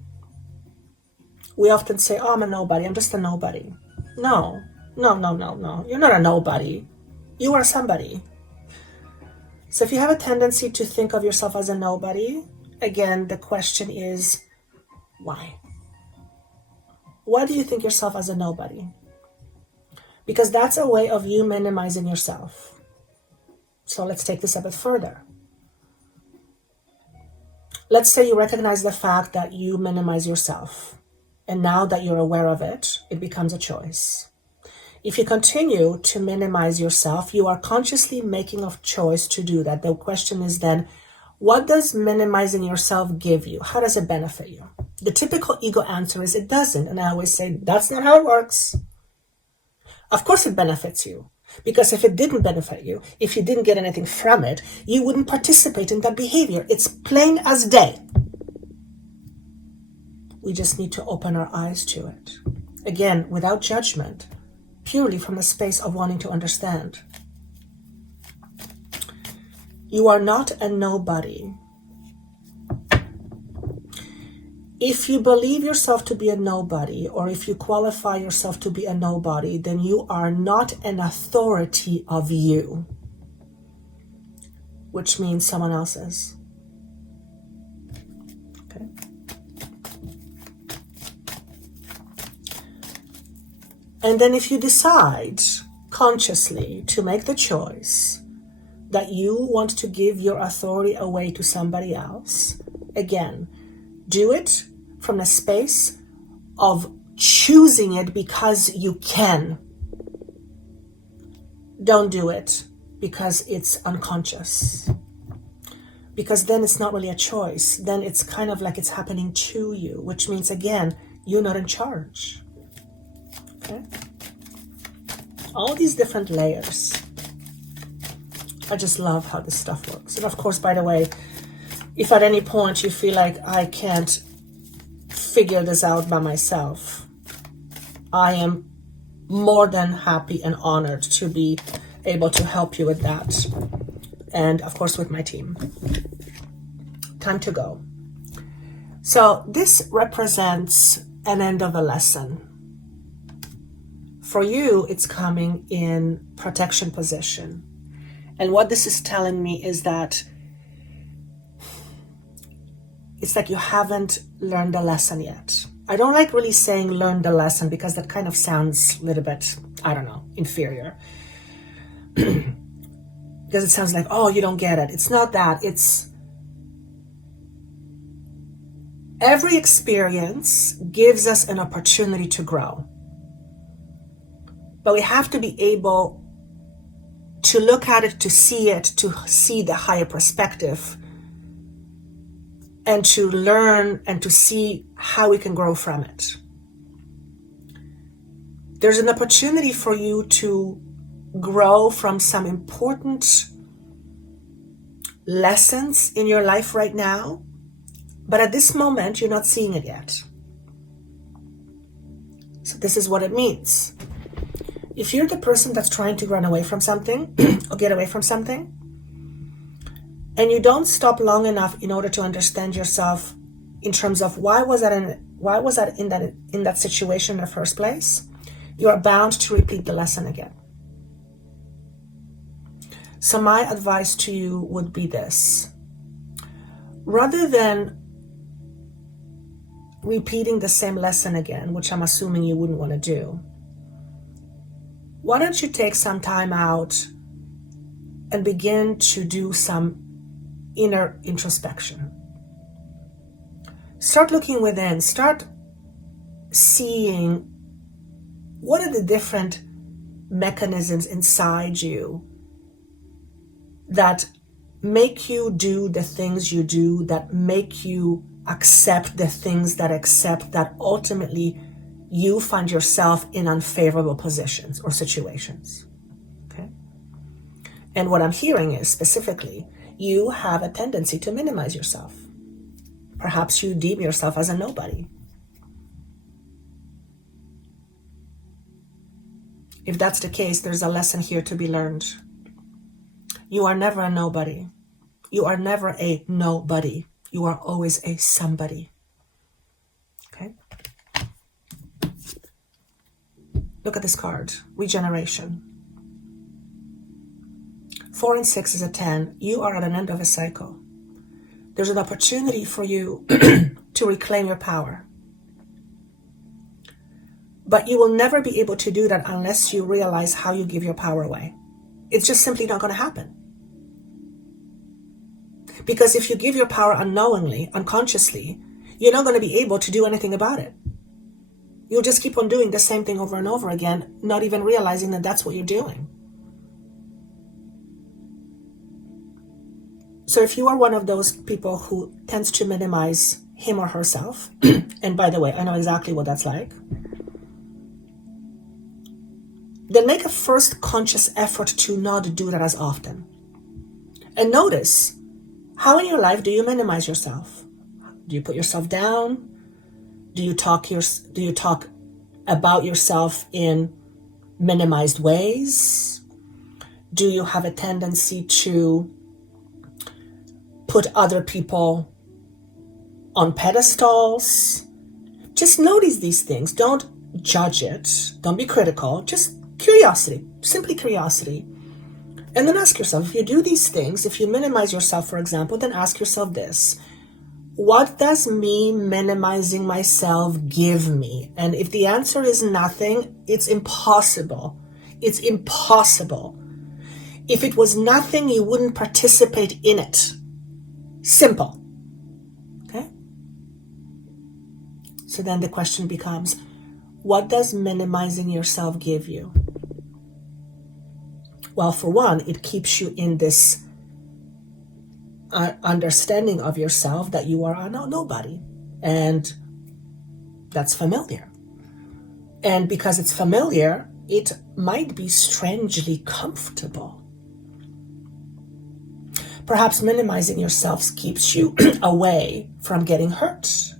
We often say, oh, I'm a nobody. I'm just a nobody. No. You're not a nobody. You are somebody. So if you have a tendency to think of yourself as a nobody, again, the question is, why? Why do you think yourself as a nobody? Because that's a way of you minimizing yourself. So let's take this a bit further. Let's say you recognize the fact that you minimize yourself. And now that you're aware of it, it becomes a choice. If you continue to minimize yourself, you are consciously making a choice to do that. The question is then, what does minimizing yourself give you? How does it benefit you? The typical ego answer is it doesn't. And I always say, that's not how it works. Of course it benefits you. Because if it didn't benefit you, if you didn't get anything from it, you wouldn't participate in that behavior. It's plain as day. We just need to open our eyes to it. Again, without judgment, purely from the space of wanting to understand. You are not a nobody. If you believe yourself to be a nobody, or if you qualify yourself to be a nobody, then you are not an authority of you, which means someone else's. Okay. And then if you decide consciously to make the choice that you want to give your authority away to somebody else, again, do it from a space of choosing it because you can. Don't do it because it's unconscious. Because then it's not really a choice. Then it's kind of like it's happening to you, which means, again, you're not in charge. Okay? All these different layers. I just love how this stuff works. And of course, by the way, if at any point you feel like I can't figure this out by myself, I am more than happy and honored to be able to help you with that. And of course, with my team. Time to go. So this represents an end of a lesson. For you, it's coming in protection position. And what this is telling me is that it's like you haven't learned the lesson yet. I don't like really saying learn the lesson because that kind of sounds a little bit, I don't know, inferior. Because it sounds like, oh, you don't get it. It's not that. It's every experience gives us an opportunity to grow. But we have to be able to look at it, to see the higher perspective, and to learn and to see how we can grow from it. There's an opportunity for you to grow from some important lessons in your life right now, but at this moment, you're not seeing it yet. So this is what it means. If you're the person that's trying to run away from something or get away from something, and you don't stop long enough in order to understand yourself in terms of why was that in that situation in the first place, you are bound to repeat the lesson again. So my advice to you would be this. Rather than repeating the same lesson again, which I'm assuming you wouldn't want to do, why don't you take some time out and begin to do some inner introspection. Start looking within. Start seeing what are the different mechanisms inside you that make you do the things you do, that make you accept the things that ultimately you find yourself in unfavorable positions or situations. Okay? And what I'm hearing is specifically, you have a tendency to minimize yourself. Perhaps you deem yourself as a nobody. If that's the case, there's a lesson here to be learned. You are never a nobody. You are never a nobody. You are always a somebody. Okay? Look at this card, regeneration. 4 and 6 is a 10. You are at an end of a cycle. There's an opportunity for you to reclaim your power. But you will never be able to do that unless you realize how you give your power away. It's just simply not going to happen. Because if you give your power unknowingly, unconsciously, you're not going to be able to do anything about it. You'll just keep on doing the same thing over and over again, not even realizing that that's what you're doing. So if you are one of those people who tends to minimize him or herself, and by the way, I know exactly what that's like, then make a first conscious effort to not do that as often. And notice, how in your life do you minimize yourself? Do you put yourself down? Do you talk about yourself in minimized ways? Do you have a tendency to put other people on pedestals? Just notice these things. Don't judge it. Don't be critical. Just curiosity, simply curiosity. And then ask yourself, if you do these things, if you minimize yourself, for example, then ask yourself this: what does me minimizing myself give me? And if the answer is nothing, it's impossible. It's impossible. If it was nothing, you wouldn't participate in it. Simple. Okay? So then the question becomes, what does minimizing yourself give you? Well, for one, it keeps you in this understanding of yourself that you are a nobody. And that's familiar. And because it's familiar, it might be strangely comfortable. Perhaps minimizing yourself keeps you away from getting hurt.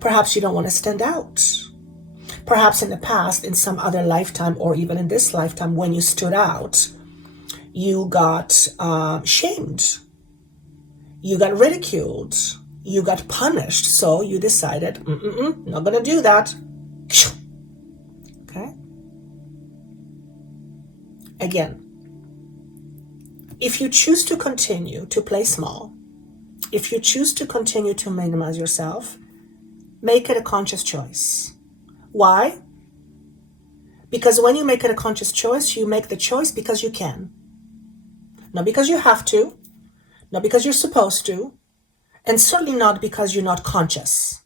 Perhaps you don't want to stand out. Perhaps in the past, in some other lifetime, or even in this lifetime, when you stood out, you got shamed. You got ridiculed. You got punished. So you decided, not going to do that. Okay? Again, if you choose to continue to play small, if you choose to continue to minimize yourself, make it a conscious choice. Why? Because when you make it a conscious choice, you make the choice because you can. Not because you have to, not because you're supposed to, and certainly not because you're not conscious.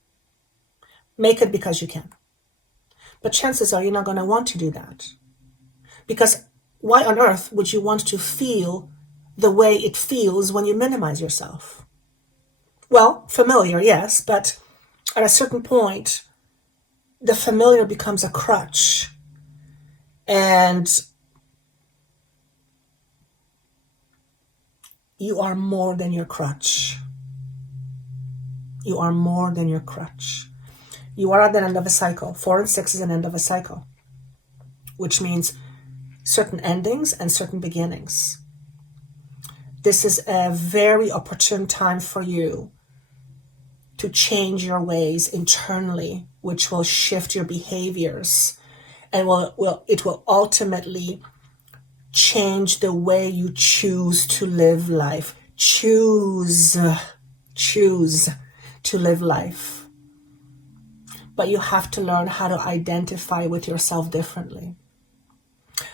Make it because you can. But chances are you're not going to want to do that. Because why on earth would you want to feel the way it feels when you minimize yourself? Well, familiar, yes, but at a certain point, the familiar becomes a crutch. And you are more than your crutch. You are more than your crutch. You are at the end of a cycle. 4 and 6 is an end of a cycle, which means certain endings and certain beginnings. This is a very opportune time for you to change your ways internally, which will shift your behaviors, and it will ultimately change the way you choose to live life. Choose to live life. But you have to learn how to identify with yourself differently.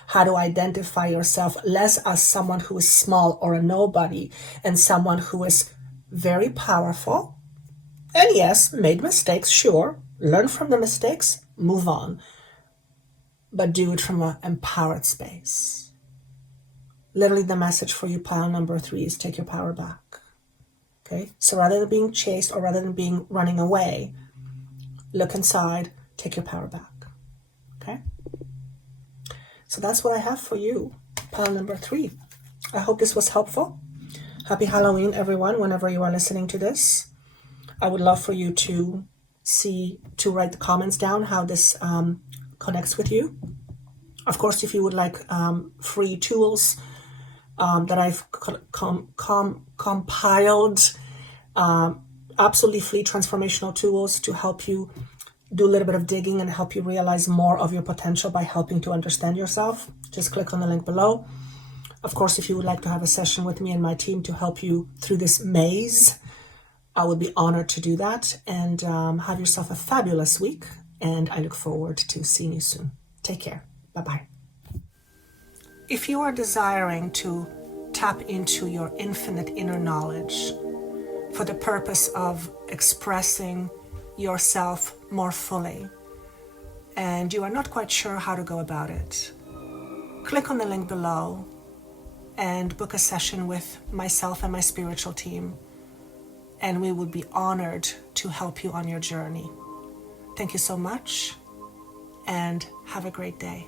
How to identify yourself less as someone who is small or a nobody, and someone who is very powerful. And yes, made mistakes, sure. Learn from the mistakes, move on. But do it from an empowered space. Literally the message for you, pile number 3, is take your power back. Okay? So rather than being chased or rather than running away, look inside, take your power back. Okay? So that's what I have for you, pile number 3. I hope this was helpful. Happy Halloween, everyone, whenever you are listening to this. I would love for you to write the comments down how this connects with you. Of course, if you would like free tools that I've compiled, absolutely free transformational tools to help you do a little bit of digging and help you realize more of your potential by helping to understand yourself, just click on the link below. Of course, if you would like to have a session with me and my team to help you through this maze, I would be honored to do that. And have yourself a fabulous week. And I look forward to seeing you soon. Take care. Bye-bye. If you are desiring to tap into your infinite inner knowledge for the purpose of expressing yourself more fully, and you are not quite sure how to go about it, click on the link below and book a session with myself and my spiritual team, and we would be honored to help you on your journey. Thank you so much, and have a great day.